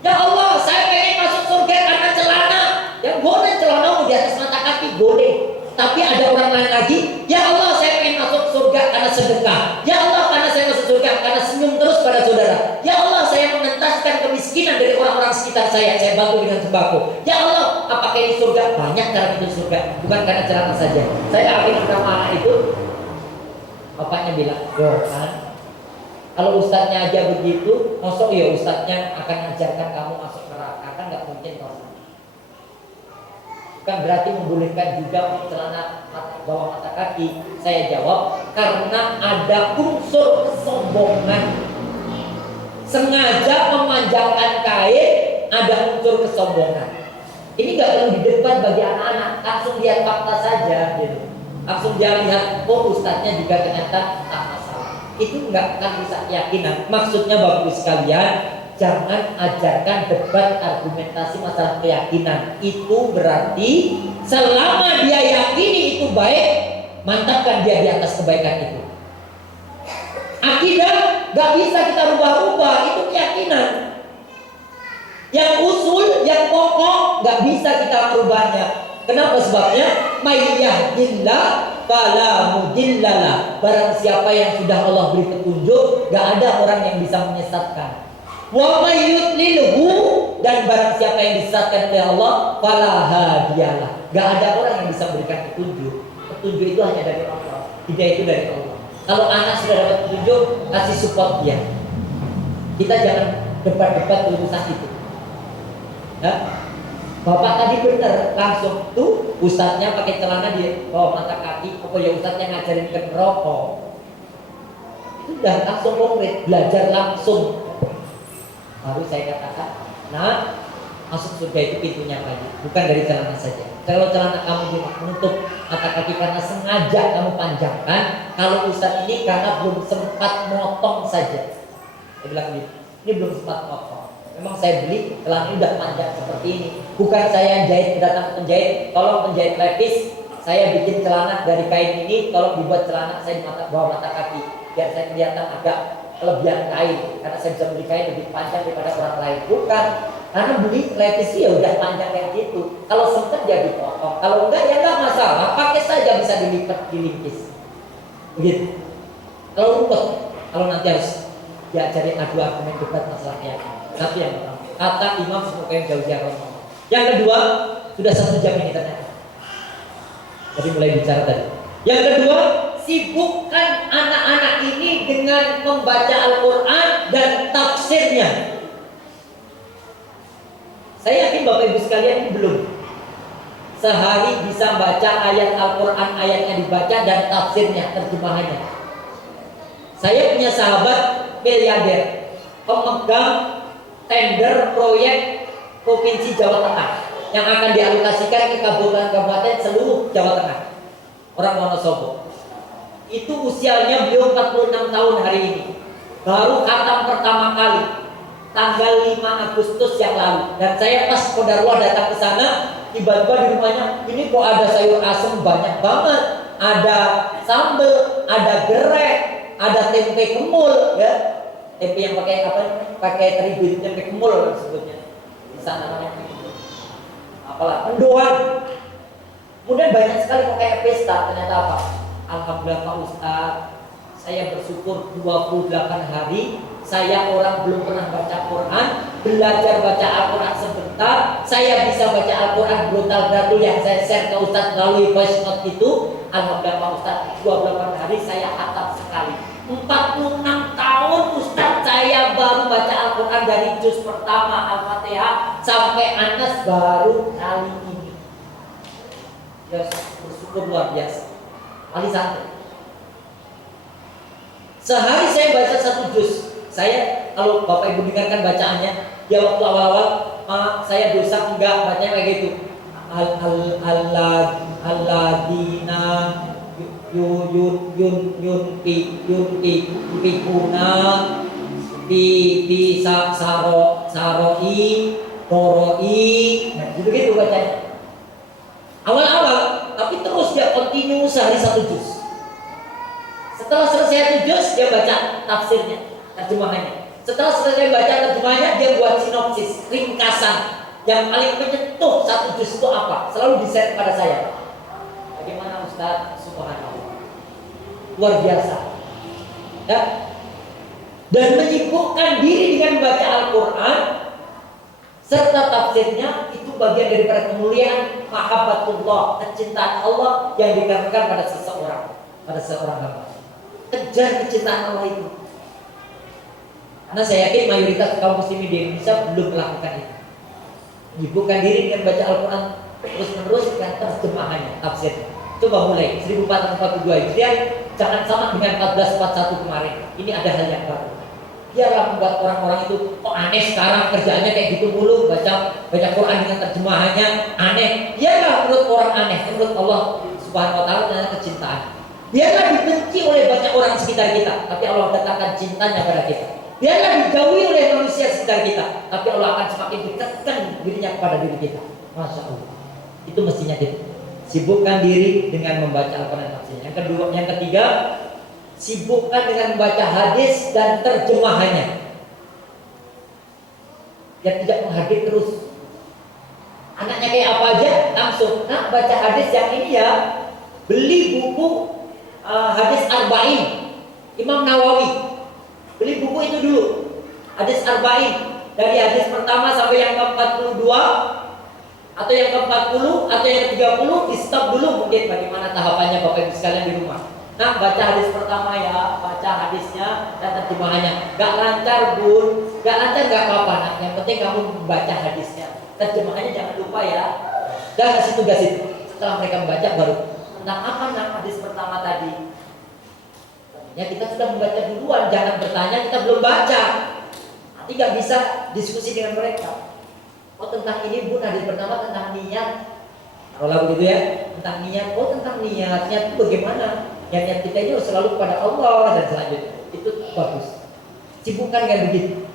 Ya Allah, saya pengen masuk surga karena celana. Ya boleh, celanamu di atas mata kaki, boleh. Tapi ada orang lain lagi, ya Allah saya pengen masuk surga karena sedekah. Ya Allah karena saya masuk surga karena senyum terus pada saudara. Ya Allah saya mengentaskan kemiskinan dari orang-orang sekitar saya bantu dengan sembako. Ya Allah, apakah ini surga? Banyak cara itu surga, bukan karena celana saja. Saya akhirnya sama anak itu, bapaknya bilang, yo kan, kalau ustadznya aja begitu, masuk ya ustadznya akan mengajarkan kamu masuk neraka, kan nggak mungkin kalau bukan berarti membolehkan juga untuk celana bawah mata kaki. Saya jawab karena ada unsur kesombongan. Sengaja memanjangkan kain, ada unsur kesombongan. Ini nggak perlu didebat bagi anak-anak, langsung lihat fakta saja gitu. Langsung dia lihat, oh ustadznya juga ternyata tak masalah. Itu nggak akan bisa keyakinan. Maksudnya Bapak Ibu sekalian, jangan ajarkan debat argumentasi masalah keyakinan. Itu berarti selama dia yakini itu baik, mantapkan dia di atas kebaikan itu. Akidah gak bisa kita rubah-rubah, itu keyakinan. Yang usul, yang pokok gak bisa kita merubahnya. Kenapa sebabnya? May yahdillah fala mudhillalah. Barang siapa yang sudah Allah beri petunjuk, gak ada orang yang bisa menyesatkan. Wa may yudlilhu, dan barang siapa yang disesatkan oleh Allah fala hadiyalah. Gak ada orang yang bisa berikan petunjuk. petunjuk itu hanya dari Allah, hidayah itu dari Allah. Kalau anak sudah dapat petunjuk, kasih support dia. Kita jangan debat-debat urusan itu. Ya? Bapak tadi benar, langsung tuh ustadznya pakai celana dia bawa mata kaki, apa ya ustadznya ngajarin ke rokok. Itu udah langsung konkret, belajar langsung. Baru saya katakan, nah masuk surga itu pintunya banyak, bukan dari celana saja. Kalau celana kamu menutup mata kaki karena sengaja kamu panjangkan, kalau ustadz ini karena belum sempat motong saja. Saya bilang gitu, ini belum sempat motong. Memang saya beli celana udah panjang seperti ini. Bukan saya yang jahit, datang penjahit, tolong penjahit lepis, saya bikin celana dari kain ini, tolong dibuat celana saya di bawah mata kaki, biar saya kelihatan agak kelebihan kain, karena saya bisa beli kain lebih panjang daripada orang lain. Bukan, karena beli lepis ya udah panjang kayak gitu. Kalau sempet ya dipotong, kalau enggak ya enggak masalah, pakai saja, bisa dilipat, dilingkis. Begitu. Kalau rumput, kalau nanti harus diajarin adu argumen debat masalahnya. Satu yang pertama, kata Imam Sufyan Jauziyah. Yang kedua, sudah 1 jam ini ternyata. Jadi mulai bicara tadi. Yang kedua, sibukkan anak-anak ini dengan membaca Al-Quran dan tafsirnya. Saya yakin Bapak Ibu sekalian ini belum sehari bisa baca ayat Al-Quran, ayatnya dibaca dan tafsirnya, terjemahannya. Saya punya sahabat miliarder, pemegang tender proyek Provinsi Jawa Tengah yang akan dialokasikan ke kabupaten seluruh Jawa Tengah. Orang Wonosobo. Itu usianya beliau 46 tahun hari ini. Baru khatam pertama kali tanggal 5 Agustus yang lalu. Dan saya pas kodarullah datang ke sana, tiba-tiba di rumahnya, ini kok ada sayur asem banyak banget, ada sambal, ada gerai, ada tempe kemul, ya. Tempe yang pakai apa? Pakai terigu, tempe kemul sebutnya. Di sana namanya. Apalah, mendoan. Kemudian banyak sekali kok kayak pesta. Ternyata apa? Alhamdulillah Pak Ustadz, saya bersyukur 28 hari saya orang belum pernah baca Quran, belajar baca Al-Quran sebentar, saya bisa baca Al-Quran brutal yang saya share ke Ustadz melalui voice note itu. Alhamdulillah Pak Ustadz, 28 hari saya khatam sekali. 46 tahun Ustadz saya baru baca Al-Quran dari juz pertama Al-Fatihah sampai Anas baru kali ini. Ya, bersyukur luar biasa. Ali santai. Sehari saya baca 1 juz. Saya, kalau Bapak Ibu dengarkan bacaannya, dia waktu awal-awal, saya dosa enggak, bacanya kayak gitu. Alladina yunfikuna bi saroi toroi, nah gitu bacanya. Awal-awal, tapi terus dia continue sehari 1 juz. Setelah selesai 1 juz, dia baca tafsirnya, terjemahannya. Setelah selesai baca terjemahannya, dia buat sinopsis, ringkasan. Yang paling menyentuh 1 juz itu apa? Selalu di-share kepada saya. Bagaimana Ustaz? Subhanallah. Luar biasa. Ya. Dan menyibukkan diri dengan membaca Al-Quran serta tafsirnya, itu bagian daripada kemuliaan mahabbatullah, kecintaan Allah yang dikarenakan pada seorang hamba. Kejar kecintaan Allah itu. Karena saya yakin mayoritas kaum muslimin di Indonesia belum melakukan itu. Menyibukkan diri dengan baca Al-Quran terus-menerus dengan terjemahannya, tafsirnya. Coba mulai 1442 Hijriah, jangan sama dengan 1441 kemarin. Ini ada hal yang baru. Biarlah membuat orang-orang itu kok aneh sekarang, kerjaannya kayak gitu mulu, baca Quran dengan terjemahannya aneh. Biarlah menurut orang aneh, menurut Allah Subhanahu wa taala dengan kecintaan. Biarlah dibenci oleh banyak orang sekitar kita, tapi Allah datangkan cintanya pada kita. Biarlah dijauhi oleh manusia sekitar kita, tapi Allah akan semakin dekatkan dirinya kepada diri kita. Masya Allah. Itu mestinya kita sibukkan diri dengan membaca Al-Quran tafsirnya. Yang ketiga, sibukkan dengan membaca hadis dan terjemahannya. Dia tidak menghadir terus. Anaknya kayak apa aja, langsung, nah baca hadis yang ini ya. Beli buku hadis Arba'in Imam Nawawi. Beli buku itu dulu, hadis Arba'in, dari hadis pertama sampai yang ke-42. Atau yang ke-40 atau yang ke-30 di stop dulu mungkin bagaimana tahapannya Bapak Ibu sekalian di rumah. Nah, baca hadis pertama ya, baca hadisnya dan terjemahannya. Gak lancar bun, gak lancar gak apa-apa. Nah, yang penting kamu baca hadisnya, terjemahannya jangan lupa ya. Dan kasih tugas itu. Setelah mereka membaca baru tentang apa nak hadis pertama tadi. Ya kita sudah membaca duluan, jangan bertanya kita belum baca. Nanti gak bisa diskusi dengan mereka. Oh tentang ini bun hadis pertama tentang niat. Kalau begitu ya, tentang niat. Oh tentang niatnya itu bagaimana? Yang niat kita itu selalu kepada Allah dan selanjutnya. Itu bagus. Sibukkan kan begitu.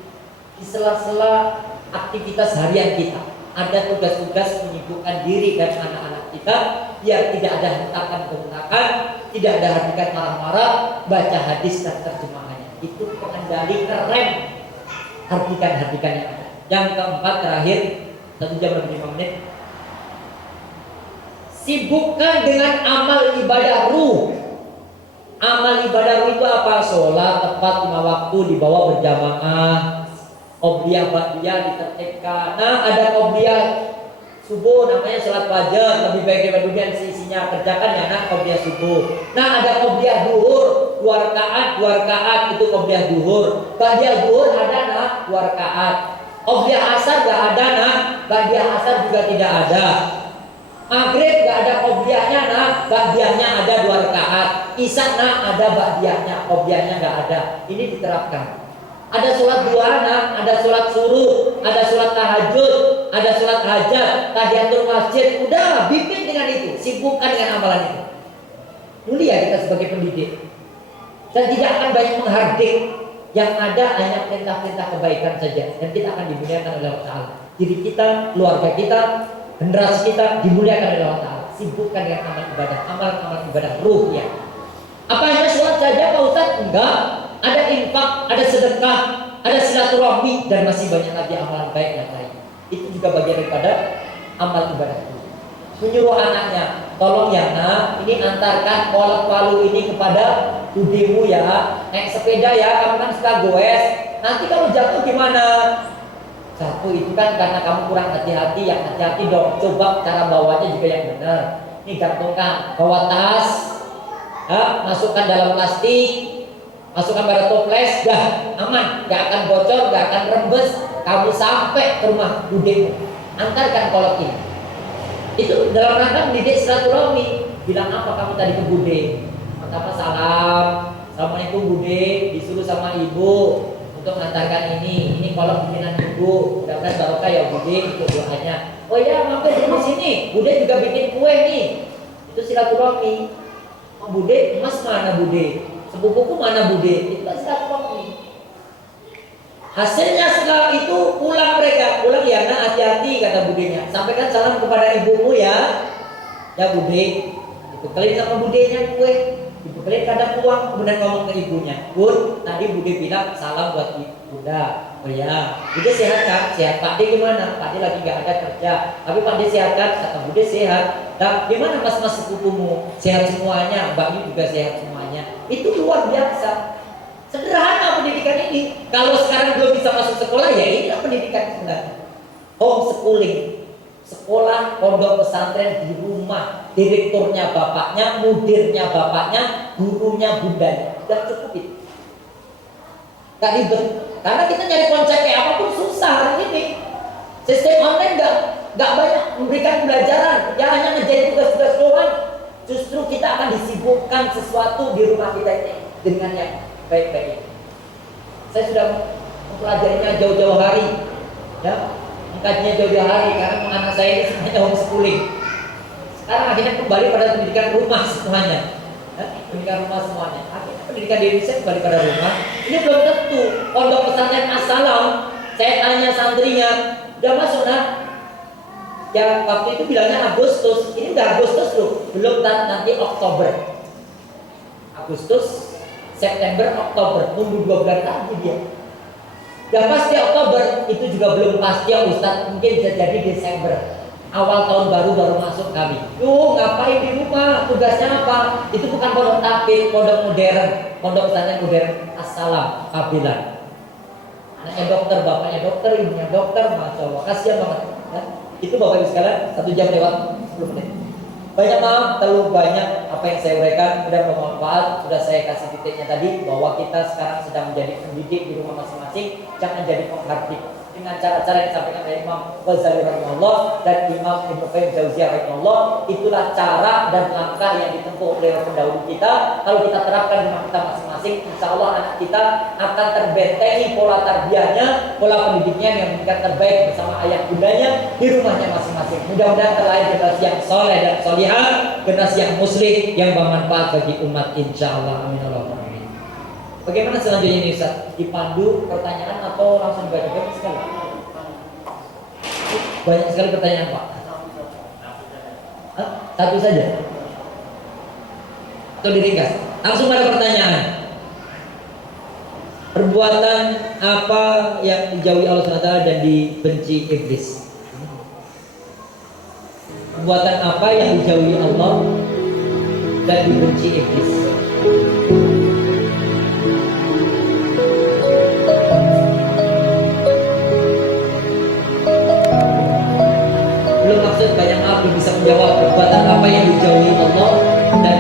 Di sela-sela aktivitas harian kita ada tugas-tugas menyibukkan diri dan anak-anak kita biar tidak ada hentakan-hentakan, tidak ada hentikan marah-marah, baca hadis dan terjemahannya. Itu pengendali rem hentikan-hentikan yang ada. Yang keempat terakhir 1 jam lebih 5 menit. Sibukkan dengan amal ibadah ruh. Amal ibadah ruh itu apa? Sholat tepat 5 waktu dibawa berjamaah, qobliyah ba'diyah ditertibkan. Nah, ada qobliyah subuh namanya sholat fajar, lebih baik daripada dunia isinya kerjakan ya nak qobliyah subuh. Nah, ada qobliyah duhur 2 rakaat itu qobliyah duhur. Ba'diyah duhur ada nak 2 rakaat. Qobliyah asar enggak ada nak, ba'diyah asar juga tidak ada. Maghrib enggak ada qobliyahnya nak, ba'diyahnya ada 2 rakaat. Isya nak ada ba'diyahnya, qobliyahnya enggak ada. Ini diterapkan. Ada sholat duha, ada sholat suruh, ada sholat tahajud, ada sholat hajat, tahiyatul masjid. Udah, bimbing dengan itu, sibukkan dengan amalan itu. Mulia kita sebagai pendidik. Dan tidak akan banyak menghardik. Yang ada hanya perintah-perintah kebaikan saja. Dan kita akan dimuliakan oleh Allah Ta'ala. Diri kita, keluarga kita, generasi kita dimuliakan oleh Allah Ta'ala. Sibukkan dengan amal ibadah, amal-amal ibadah ruh ya. Apa hanya sholat saja Pak Ustadz? Enggak. Ada infak, ada sedekah, ada silaturahmi dan masih banyak lagi amalan baik yang lain. Itu juga bagian daripada amal ibadah itu. Menyuruh anaknya, tolong ya nak, ini antarkan kolak palu ini kepada budimu ya. Naik sepeda ya, kamu kan suka goes. Nanti kalau jatuh gimana? Jatuh itu kan karena kamu kurang hati-hati, yang hati-hati dong. Coba cara bawanya juga yang benar. Ini gantungkan, bawa tas, ya, masukkan dalam plastik. Masukkan pada toples, dah aman, gak akan bocor, gak akan rembes. Kamu sampai ke rumah budemu, antarkan kolak ini. Itu dalam rangka mendidik silaturahmi. Bilang apa kamu tadi ke bude? Pertama salam, assalamualaikum bude, disuruh sama ibu untuk mengantarkan ini kolak bikinan ibu. Mudah-mudahan barokah ya bude untuk doanya. Oh ya mampir di sini, bude juga bikin kue nih. Itu silaturahmi. Bude, emas mana bude? Sepupuku mana bude? Itu kan silaturahmi. Hasilnya setelah itu pulang mereka, pulang ya nak hati-hati kata budenya. Sampaikan salam kepada ibumu ya. Ya bude, dibekelin sama budenya kue, dibekelin kadang uang, kemudian ngomong ke ibunya. Bun, tadi bude bilang salam buat bunda. Oh ya, bude sehat kan? Sehat. Pak De gimana? Pak De lagi nggak ada kerja, tapi Pak De sehat kan? Kata bude sehat. Dan gimana mas-mas sepupumu? Sehat semuanya, mbaknya juga sehat semuanya. Itu luar biasa. Sederhana pendidikan ini. Kalau sekarang belum bisa masuk sekolah ya inilah pendidikan sebenarnya. Homeschooling. Sekolah pondok pesantren di rumah. Direkturnya bapaknya, mudirnya bapaknya, gurunya bundanya. Sudah cukup itu. Gak ribet. Karena kita nyari konsep kayak apapun susah hari ini. Sistem online gak banyak memberikan pembelajaran. Ya hanya ngerjain tugas-tugas doang. Justru kita akan disibukkan sesuatu di rumah kita ini dengan yang baik-baik. Saya sudah mempelajarinya jauh-jauh hari, ya, mengkajinya jauh-jauh hari karena anak saya ini semuanya homeschooling. Sekarang akhirnya kembali pada pendidikan rumah semuanya, ya, pendidikan rumah semuanya. Akhirnya pendidikan di Indonesia kembali pada rumah. Ini belum tentu. Pondok pesantren Assalam, saya tanya santrinya, udah masuk nak? Ya waktu itu bilangnya Agustus, ini udah Agustus loh, belum nanti Oktober. Agustus, September, Oktober, nunggu 2 bulan lagi dia. Dan pasti Oktober, itu juga belum pasti ya Ustaz, mungkin bisa jadi Desember. Awal tahun baru masuk kami. Ngapain di rumah? Tugasnya apa? Itu bukan pondok takfir, pondok modern, pondok pesantren modern Assalam, Kabilan. Anaknya dokter, bapaknya dokter, ibunya dokter, masya Allah, kasihan banget. Ya? Itu Bapak Ibu sekalian 1 jam lewat 10 menit. Banyak maaf, terlalu banyak apa yang saya uraikan, mudah bermanfaat. Sudah saya kasih titiknya tadi bahwa kita sekarang sedang menjadi pendidik di rumah masing-masing, jangan jadi penghardik. Dengan cara-cara yang disampaikan oleh Imam Ghazali rahimahullah dan Imam Ibnu Qayyim Jauziyah rahimahullah, itulah cara dan langkah yang ditempuh oleh pendahulu kita. Kalau kita terapkan di rumah kita masing-masing, insya Allah anak kita akan terbentengi pola tarbiyahnya, pola pendidiknya yang meningkat terbaik bersama ayah bundanya di rumahnya masing-masing. Mudah-mudahan terlahir generasi yang soleh dan solihah, generasi yang muslim yang bermanfaat bagi umat, insya Allah. Amin Allahumma amin. Bagaimana selanjutnya ini Ustaz? Dipandu pertanyaan atau langsung dibaca? Banyak sekali. Banyak sekali pertanyaan Pak. Hah? Satu saja? Atau diringkas? Langsung pada pertanyaan. Perbuatan apa yang dijauhi Allah SWT dan dibenci iblis? Perbuatan apa yang dijauhi Allah dan dibenci iblis? Belum maksud, banyak maaf belum bisa menjawab. Perbuatan apa yang dijauhi Allah dan